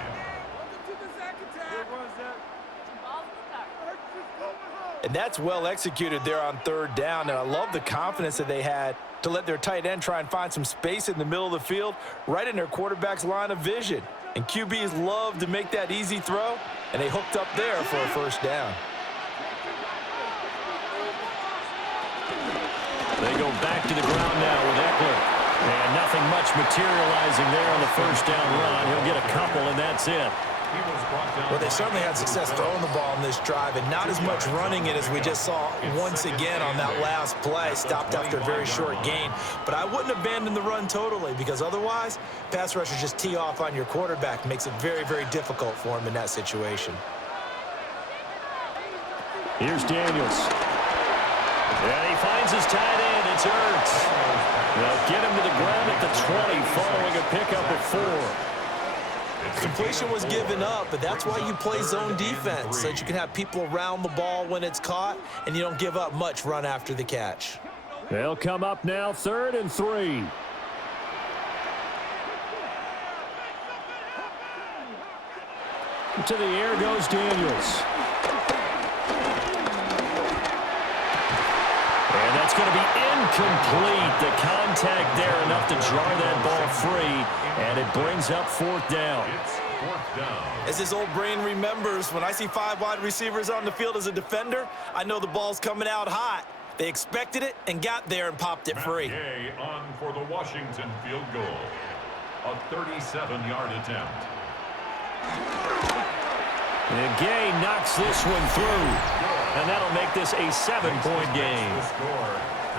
And that's well executed there on 3rd down. And I love the confidence that they had to let their tight end try and find some space in the middle of the field, right in their quarterback's line of vision. And QBs love to make that easy throw, and they hooked up there for a 1st down. They go back to the ground now with Eckler. And nothing much materializing there on the 1st down run. He'll get a couple, and that's it. Well, they certainly had success throwing the ball in this drive, and not as much running it as we just saw once again on that last play. Stopped after a very short gain. But I wouldn't abandon the run totally, because otherwise, pass rushers just tee off on your quarterback. Makes it very, very difficult for him in that situation. Here's Daniels. And he finds his tight end. It's Ertz. They'll get him to the ground at the 20 following a pickup of 4. Completion was given up, but that's why you play zone defense, so that you can have people around the ball when it's caught, and you don't give up much run after the catch. They'll come up now 3rd and 3. To the air goes Daniels. And that's going to be incomplete. The contact there enough to jar that ball free, and it brings up 4th down. As his old brain remembers, when I see 5 wide receivers on the field as a defender, I know the ball's coming out hot. They expected it and got there and popped it free. Gay on for the Washington field goal. A 37-yard attempt. And Gay knocks this one through. And that'll make this a 7-point game.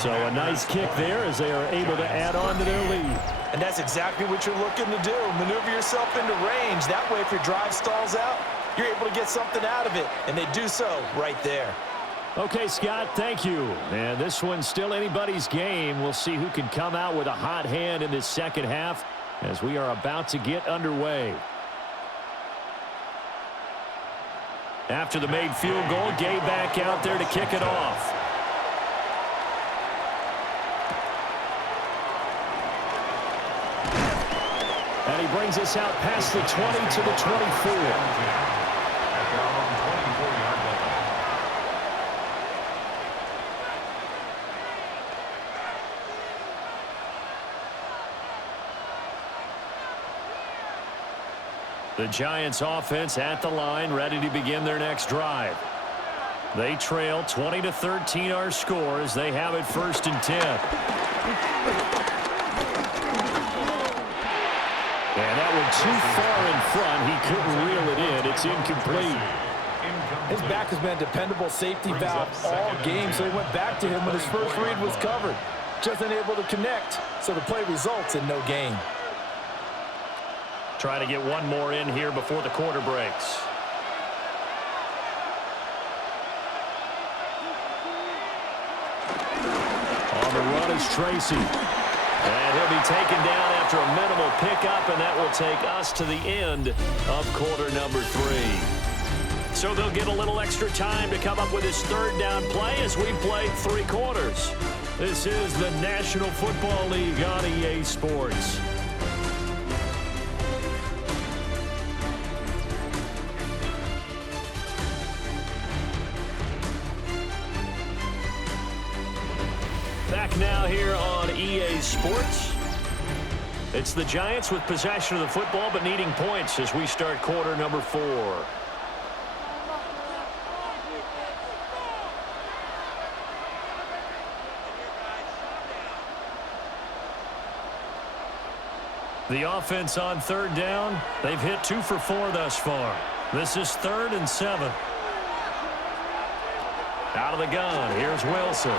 So a nice kick there as they are able to add on to their lead. And that's exactly what you're looking to do. Maneuver yourself into range. That way, if your drive stalls out, you're able to get something out of it. And they do so right there. Okay, Scott, thank you. And this one's still anybody's game. We'll see who can come out with a hot hand in this 2nd half as we are about to get underway. After the made field goal, Gay back out there to kick it off. And he brings us out past the 20 to the 24. The Giants offense at the line, ready to begin their next drive. They trail 20-13 our score as they have it 1st and 10. And that one too far in front. He couldn't reel it in. It's incomplete. His back has been a dependable safety valve all game, so he went back to him when his first read was covered. Just unable to connect, so the play results in no gain. Try to get one more in here before the quarter breaks. On the run is Tracy. And he'll be taken down after a minimal pickup, and that will take us to the end of quarter number 3. So they'll get a little extra time to come up with his 3rd down play as we played 3 quarters. This is the National Football League on EA Sports. Back now here on EA Sports. It's the Giants with possession of the football but needing points as we start quarter number 4. The offense on third down. They've hit 2 for 4 thus far. This is 3rd and 7. Out of the gun, here's Wilson.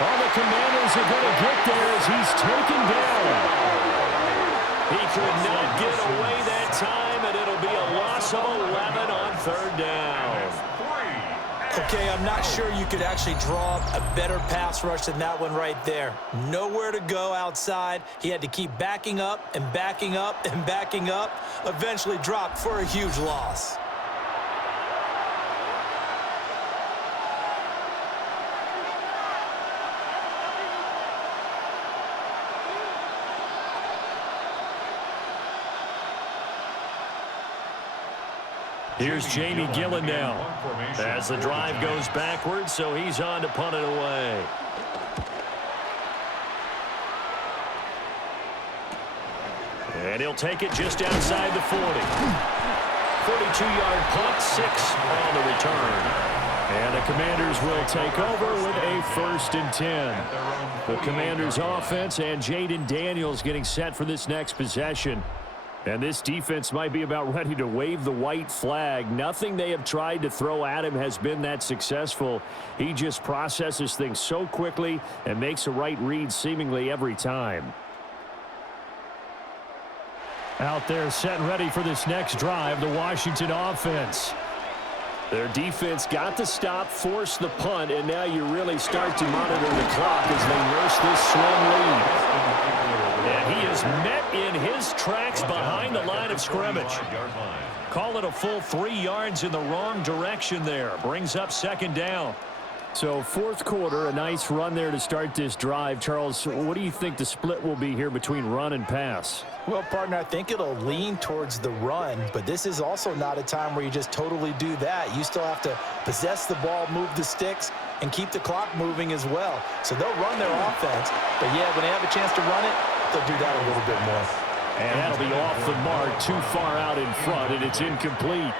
All the Commanders are going to get there as he's taken down. He could not get away that time, and it'll be a loss of 11 on third down. Okay, I'm not sure you could actually draw up a better pass rush than that one right there. Nowhere to go outside. He had to keep backing up and backing up and backing up. Eventually dropped for a huge loss. Here's Jamie Gillen now as the drive goes backwards, so he's on to punt it away. And he'll take it just outside the 40. 42-yard punt, 6 on the return. And the Commanders will take over with a 1st and 10. The Commanders offense and Jaden Daniels getting set for this next possession. And this defense might be about ready to wave the white flag. Nothing they have tried to throw at him has been that successful. He just processes things so quickly and makes a right read seemingly every time. Out there set and ready for this next drive, the Washington offense. Their defense got the stop, forced the punt, and now you really start to monitor the clock as they nurse this swung lead. And he is met in his tracks behind the line of scrimmage. Call it a full 3 yards in the wrong direction there. Brings up 2nd down. So 4th quarter, a nice run there to start this drive. Charles, what do you think the split will be here between run and pass? Well, partner, I think it'll lean towards the run, but this is also not a time where you just totally do that. You still have to possess the ball, move the sticks, and keep the clock moving as well. So they'll run their offense, but yeah, when they have a chance to run it, they'll do that a little bit more. And that'll be off the mark, too far out in front, and it's incomplete.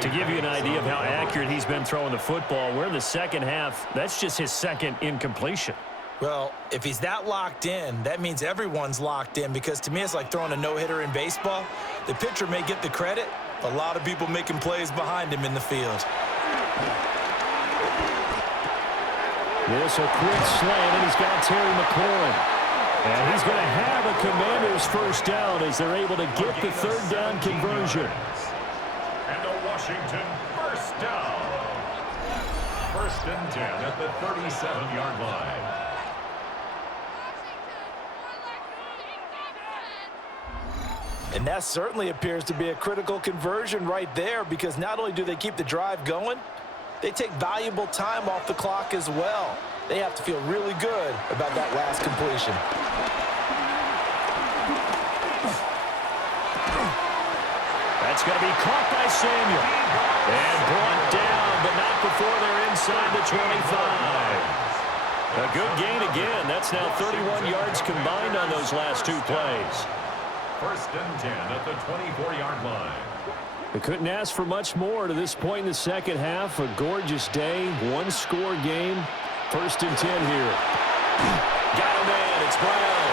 To give you an idea of how accurate he's been throwing the football, we're in the second half. That's just his 2nd incompletion. Well, if he's that locked in, that means everyone's locked in, because to me it's like throwing a no-hitter in baseball. The pitcher may get the credit, a lot of people making plays behind him in the field. This a quick slant, and he's got Terry McLaurin. And he's going to have a Commanders 1st down as they're able to get the 3rd down conversion. And a Washington 1st down. 1st and 10 at the 37-yard line. And that certainly appears to be a critical conversion right there, because not only do they keep the drive going, they take valuable time off the clock as well. They have to feel really good about that last completion. That's going to be caught by Samuel. And brought down, but not before they're inside the 25. A good gain again. That's now 31 yards combined on those last 2 plays. 1st and 10 at the 24-yard line. They couldn't ask for much more to this point in the second half. A gorgeous day, 1-score game. 1st and 10 here. Got him in. It's Brown.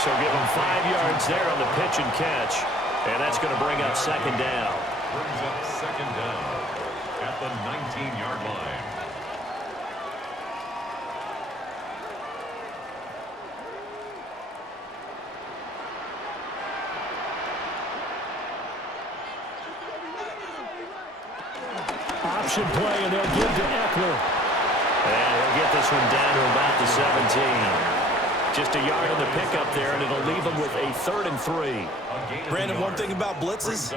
So give him 5 yards there on the pitch and catch. And that's going to bring up 2nd down. Brings up 2nd down at the 19-yard line. Option play, and they'll give to Eckler. And he'll get this one down to about the 17. Just a yard on the pickup there, and it'll leave him with a 3rd and 3. Brandon, one thing about blitzes,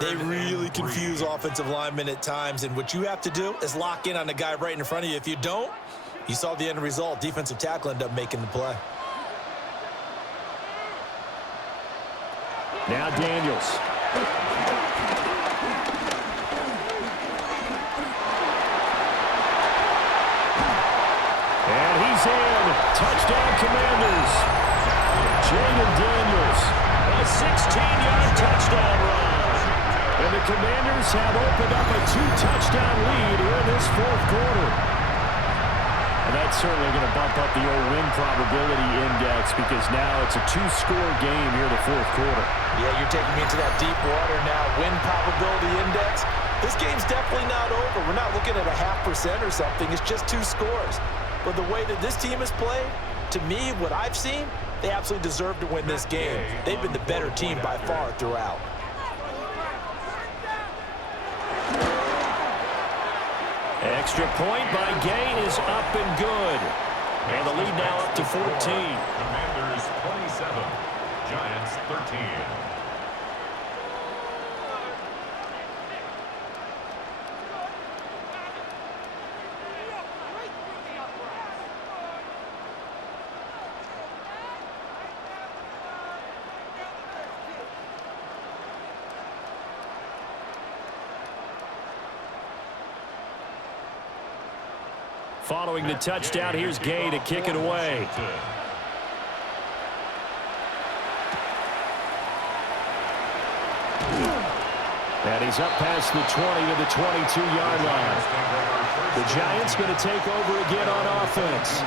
they really confuse offensive linemen at times, and what you have to do is lock in on the guy right in front of you. If you don't, you saw the end result. Defensive tackle ended up making the play. Now Daniels. And he's in. Touchdown, Commanders. Jaden Daniels. A 16-yard touchdown run. And the Commanders have opened up a 2-touchdown lead here in this fourth quarter. And that's certainly going to bump up the old win probability index because now it's a 2-score game here in the fourth quarter. Yeah, you're taking me into that deep water now. Win probability index. This game's definitely not over. We're not looking at a 0.5% or something. It's just 2 scores. But the way that this team has played, to me, what I've seen, they absolutely deserve to win this game. They've been the better team by far throughout. Extra point by Gay is up and good. And the lead now up to 14. Commanders 27, Giants 13. Following the touchdown, here's Gay to kick it away. And he's up past the 20 to the 22-yard line. The Giants going to take over again on offense.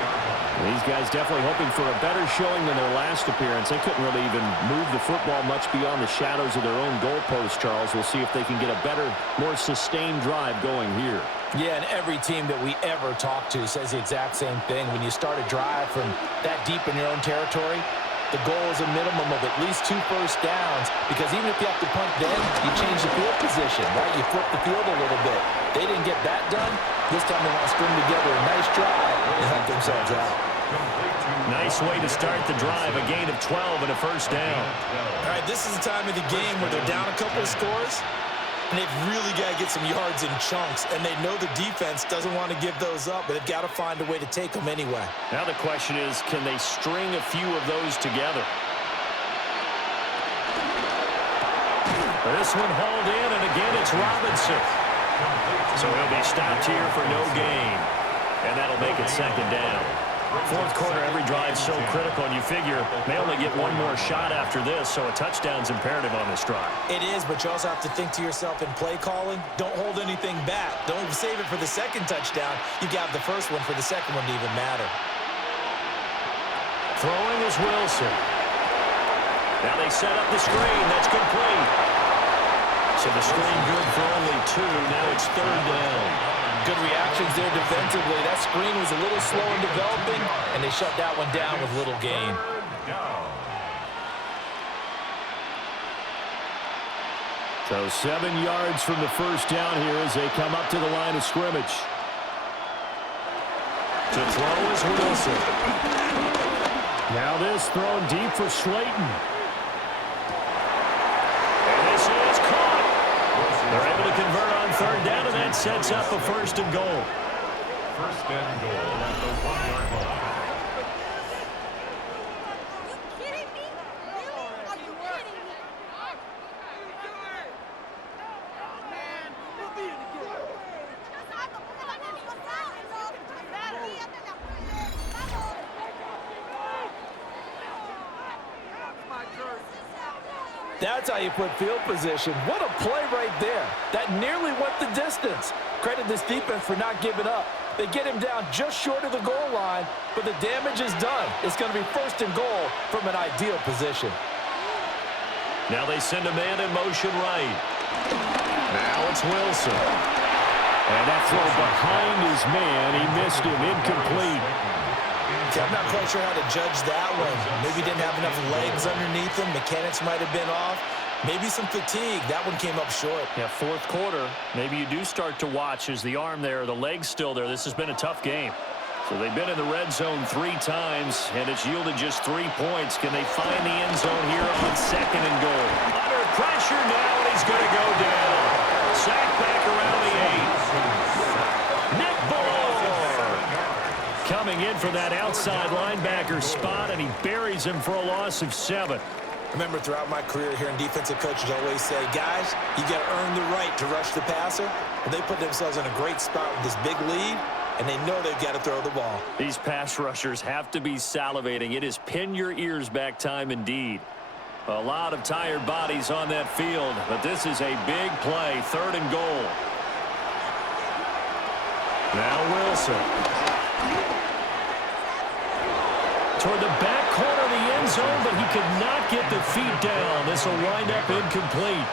These guys definitely hoping for a better showing than their last appearance. They couldn't really even move the football much beyond the shadows of their own goalpost, Charles. We'll see if they can get a better, more sustained drive going here. Yeah, and every team that we ever talk to says the exact same thing. When you start a drive from that deep in your own territory, the goal is a minimum of at least 2 first downs, because even if you have to punt then, you change the field position, right? You flip the field a little bit. They didn't get that done. This time they want to string together a nice drive and help themselves out. Nice way to start the drive, a gain of 12 and a first down. All right, this is the time of the game where they're down a couple of scores, and they've really got to get some yards in chunks, and they know the defense doesn't want to give those up, but they've got to find a way to take them anyway. Now the question is, can they string a few of those together? This one hauled in, and again it's Robinson. So he'll be stopped here for no gain, and that'll make it second down. Fourth quarter, every drive so critical, and you figure they only get one more shot after this, so a touchdown's imperative on this drive. It is, but you also have to think to yourself in play calling, don't hold anything back. Don't save it for the second touchdown. You got the first one for the second one to even matter. Throwing is Wilson. Now they set up the screen. That's complete. So the screen good for only 2. Now it's third down. Good reactions there defensively. That screen was a little slow in developing, and they shut that one down with little gain. So 7 yards from the first down here as they come up to the line of scrimmage. To throw is Wilson. Now this thrown deep for Slayton. And this is caught. They're able to convert on third down, and that sets up a first and goal. First and goal at the 1-yard line. Are you kidding me? Really? Are you kidding me? Man, we'll beat it again. That's how you put field position. What a play right there. That nearly went the distance. Credit this defense for not giving up. They get him down just short of the goal line, but the damage is done. It's going to be first and goal from an ideal position. Now they send a man in motion right. Now it's Wilson. And that throw behind his man, he missed him, incomplete. I'm not quite sure how to judge that one. Maybe didn't have enough legs underneath him. Mechanics might have been off. Maybe some fatigue. That one came up short. Yeah, fourth quarter, maybe you do start to watch as the arm there, the leg's still there. This has been a tough game. So they've been in the red zone 3 times, and it's yielded just 3 points. Can they find the end zone here on second and goal? Under pressure now, and he's going to go down. Sack back around the 8. Nick Ballore coming in for that outside linebacker spot, and he buries him for a loss of 7. Remember, throughout my career here in defensive coaches always say, guys, you got to earn the right to rush the passer. Well, they put themselves in a great spot with this big lead, and they know they've got to throw the ball. These pass rushers have to be salivating. It is pin your ears back time indeed. A lot of tired bodies on that field, but this is a big play, 3rd and goal. Now Wilson. Toward the back corner of the end zone, but he could not get the feet down. This will wind up incomplete.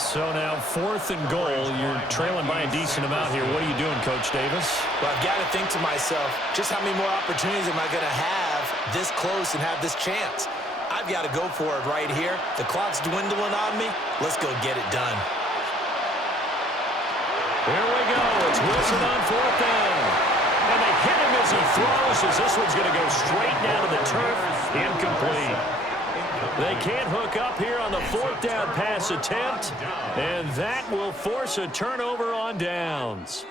So now 4th and goal. You're trailing by a decent amount here. What are you doing, Coach Davis? Well, I've got to think to myself, just how many more opportunities am I going to have this close and have this chance? I've got to go for it right here. The clock's dwindling on me. Let's go get it done. Here we go. It's Wilson on 4th down. And they hit him as he throws, as this one's going to go straight down to the turf. Incomplete. They can't hook up here on the 4th down pass attempt. And that will force a turnover on downs.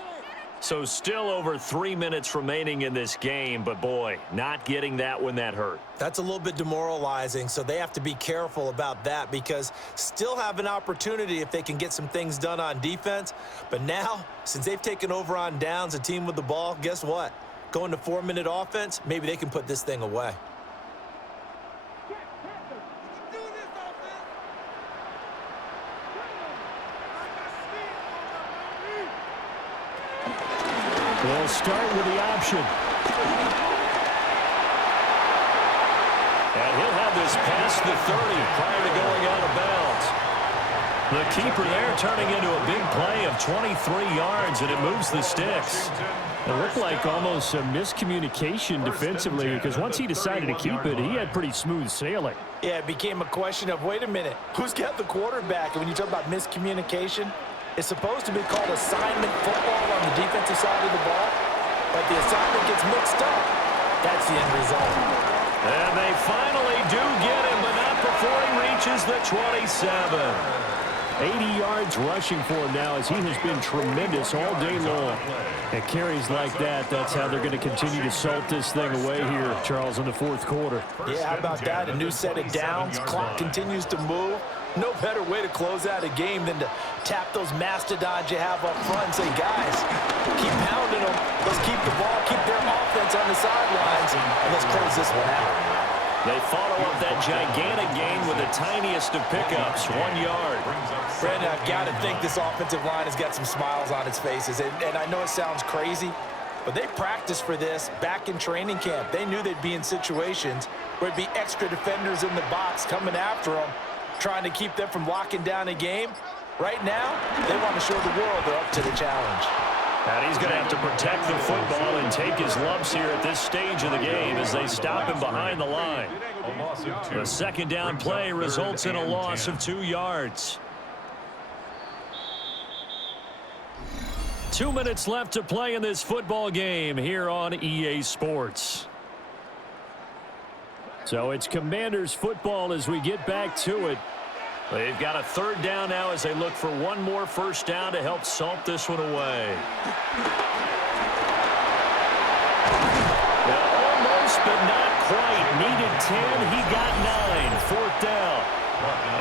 So still over 3 minutes remaining in this game, but boy, not getting that when that hurt. That's a little bit demoralizing, so they have to be careful about that because still have an opportunity if they can get some things done on defense. But now, since they've taken over on downs, a team with the ball, guess what? Going to 4-minute offense, maybe they can put this thing away. We'll start with the option. And he'll have this past the 30 prior to going out of bounds. The keeper there turning into a big play of 23 yards, and it moves the sticks. It looked like almost a miscommunication defensively because once he decided to keep it, he had pretty smooth sailing. Yeah, it became a question of, wait a minute, who's got the quarterback? And when you talk about miscommunication, it's supposed to be called assignment football on the defensive side of the ball, but the assignment gets mixed up. That's the end result. And they finally do get him, but not before he reaches the 27. 80 yards rushing for him now as he has been tremendous all day long. At carries like that, that's how they're going to continue to salt this thing away here, Charles, in the 4th quarter. Yeah, how about that? A new set of downs. Clock continues to move. No better way to close out a game than to tap those mastodons you have up front and say, guys, keep pounding them. Let's keep the ball, keep their offense on the sidelines, and let's close this one out. They follow up that gigantic gain with the tiniest of pickups, 1 yard. Brandon, I've got to think this offensive line has got some smiles on its faces, and I know it sounds crazy, but they practiced for this back in training camp. They knew they'd be in situations where it'd be extra defenders in the box coming after them, trying to keep them from locking down a game. Right now, they want to show the world they're up to the challenge. And he's going to have to protect the football and take his lumps here at this stage of the game as they stop him behind the line. The 2nd down play results in a loss of 2 yards. 2 minutes left to play in this football game here on EA Sports. So it's Commanders football as we get back to it. They've got a 3rd down now as they look for one more 1st down to help salt this one away. Now, almost, but not quite. Needed 10. He got 9. 4th down.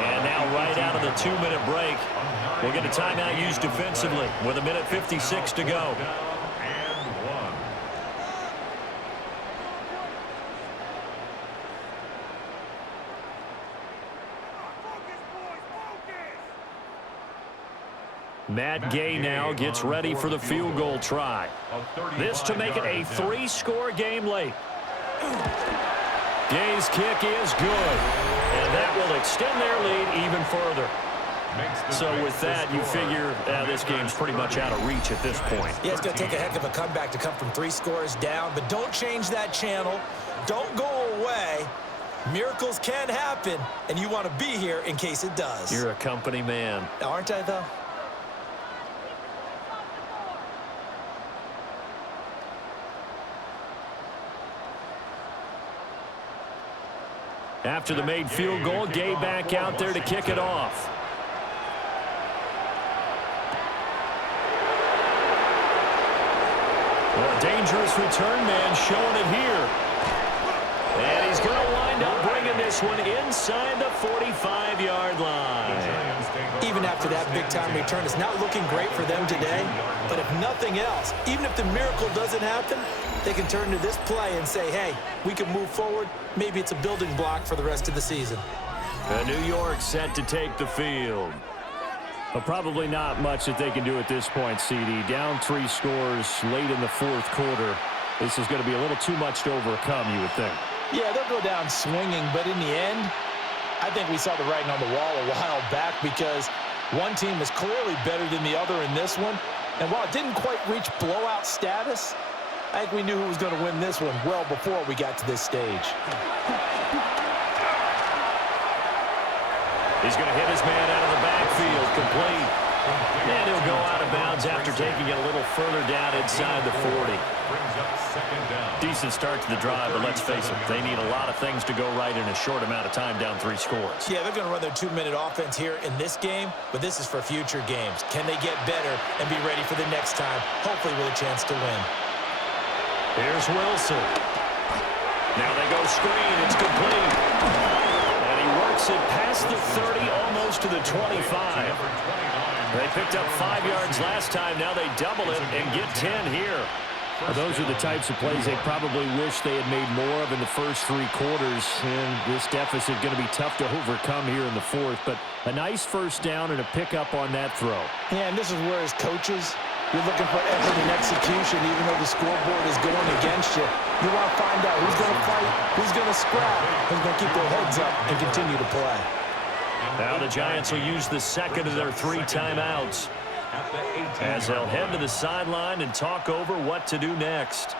And now right out of the 2-minute break, we'll get a timeout used defensively with 1:56 to go. Matt Gay now gets ready for the field goal try. This to make it a 3-score game late. Gay's kick is good, and that will extend their lead even further. So with that, you figure this game's pretty much out of reach at this point. Yeah, it's going to take a heck of a comeback to come from 3 scores down, but don't change that channel. Don't go away. Miracles can happen, and you want to be here in case it does. You're a company man. Aren't I, though? After the made field goal, Gay back out there to kick it off. Well, a dangerous return man showing it here. And he's going to wind up bringing win this one inside the 45-yard line. Even after that big-time return, it's not looking great for them today. But if nothing else, even if the miracle doesn't happen, they can turn to this play and say, hey, we can move forward. Maybe it's a building block for the rest of the season. New York set to take the field. Well, probably not much that they can do at this point, CD. Down 3 scores late in the fourth quarter. This is going to be a little too much to overcome, you would think. Yeah, they'll go down swinging, but in the end, I think we saw the writing on the wall a while back because one team was clearly better than the other in this one. And while it didn't quite reach blowout status, I think we knew who was going to win this one well before we got to this stage. He's going to hit his man out of the backfield, complete. And he'll go out of bounds after taking it a little further down inside the 40. Decent start to the drive, but let's face it, they need a lot of things to go right in a short amount of time, down 3 scores. Yeah, they're going to run their 2-minute offense here in this game, but this is for future games. Can they get better and be ready for the next time, hopefully with a chance to win? Here's Wilson. Now they go screen. It's complete. And he works it past the 30, almost to the 25. They picked up 5 yards last time. Now they double it and get 10 here. Well, those are the types of plays they probably wish they had made more of in the first 3 quarters. And this deficit going to be tough to overcome here in the fourth. But a nice first down and a pickup on that throw. Yeah, and this is where as coaches, you're looking for effort and execution, even though the scoreboard is going against you. You want to find out who's going to fight, who's going to scrap, who's going to keep their heads up and continue to play. Now the Giants will use the second of their 3 timeouts as they'll head to the sideline and talk over what to do next.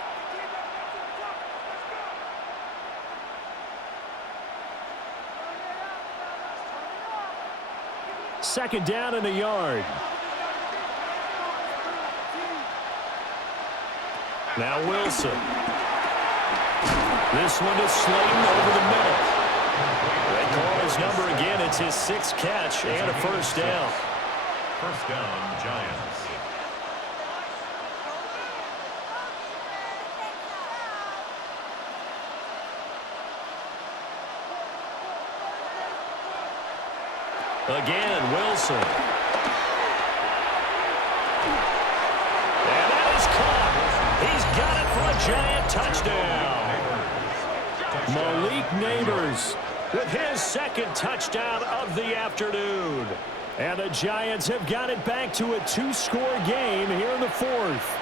Second down and a yard. Now Wilson. This one is Slayton over the middle. They call his number again. It's his 6th catch and a first down. First down, Giants. Again, Wilson. And that is caught. He's got it for a Giant touchdown. Malik Neighbors with his 2nd touchdown of the afternoon. And the Giants have got it back to a 2-score game here in the fourth.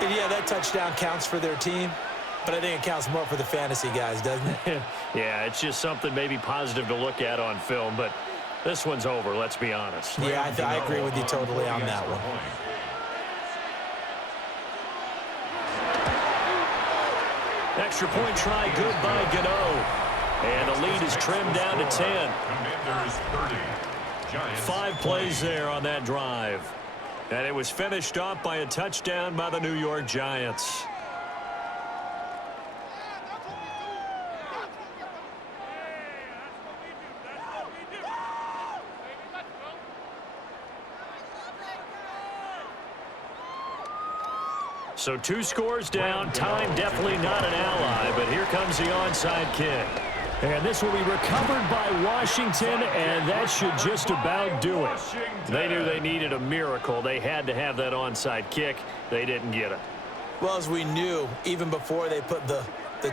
And yeah, that touchdown counts for their team, but I think it counts more for the fantasy guys, doesn't it? Yeah, it's just something maybe positive to look at on film, but this one's over, let's be honest. Yeah, I agree with you totally on that one. Extra point try, good by Gano. And the lead is trimmed down to 10. Commanders 30. 5 plays there on that drive. And it was finished off by a touchdown by the New York Giants. So 2 scores down. Time definitely not an ally, but here comes the onside kick. And this will be recovered by Washington, and that should just about do it. They knew they needed a miracle. They had to have that onside kick. They didn't get it. Well, as we knew, even before they put the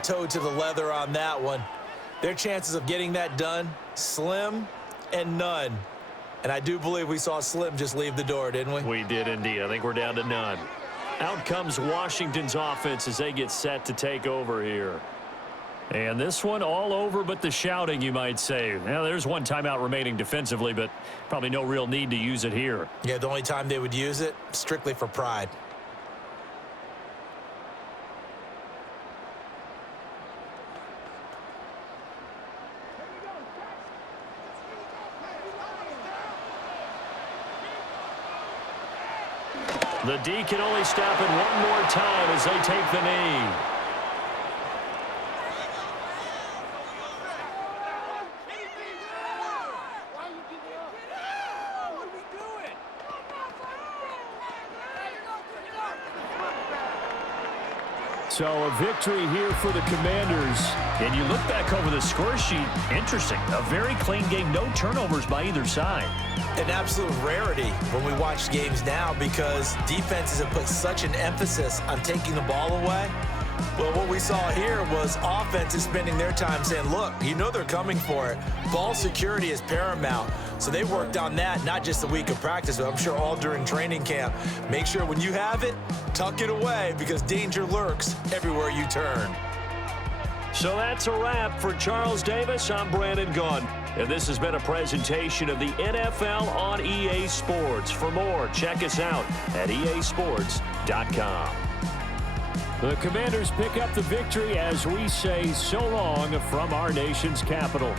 toe to the leather on that one, their chances of getting that done, slim and none. And I do believe we saw Slim just leave the door, didn't we? We did indeed. I think we're down to none. Out comes Washington's offense as they get set to take over here. And this one all over but the shouting, you might say. Now, there's 1 timeout remaining defensively, but probably no real need to use it here. Yeah, the only time they would use it, strictly for pride. The D can only stop it 1 more time as they take the knee. So a victory here for the Commanders. And you look back over the score sheet, interesting. A very clean game, no turnovers by either side. An absolute rarity when we watch games now because defenses have put such an emphasis on taking the ball away. Well, what we saw here was offenses spending their time saying, look, you know they're coming for it. Ball security is paramount. So they worked on that, not just a week of practice, but I'm sure all during training camp. Make sure when you have it, tuck it away because danger lurks everywhere you turn. So that's a wrap for Charles Davis. I'm Brandon Gunn. And this has been a presentation of the NFL on EA Sports. For more, check us out at easports.com. The Commanders pick up the victory as we say so long from our nation's capital.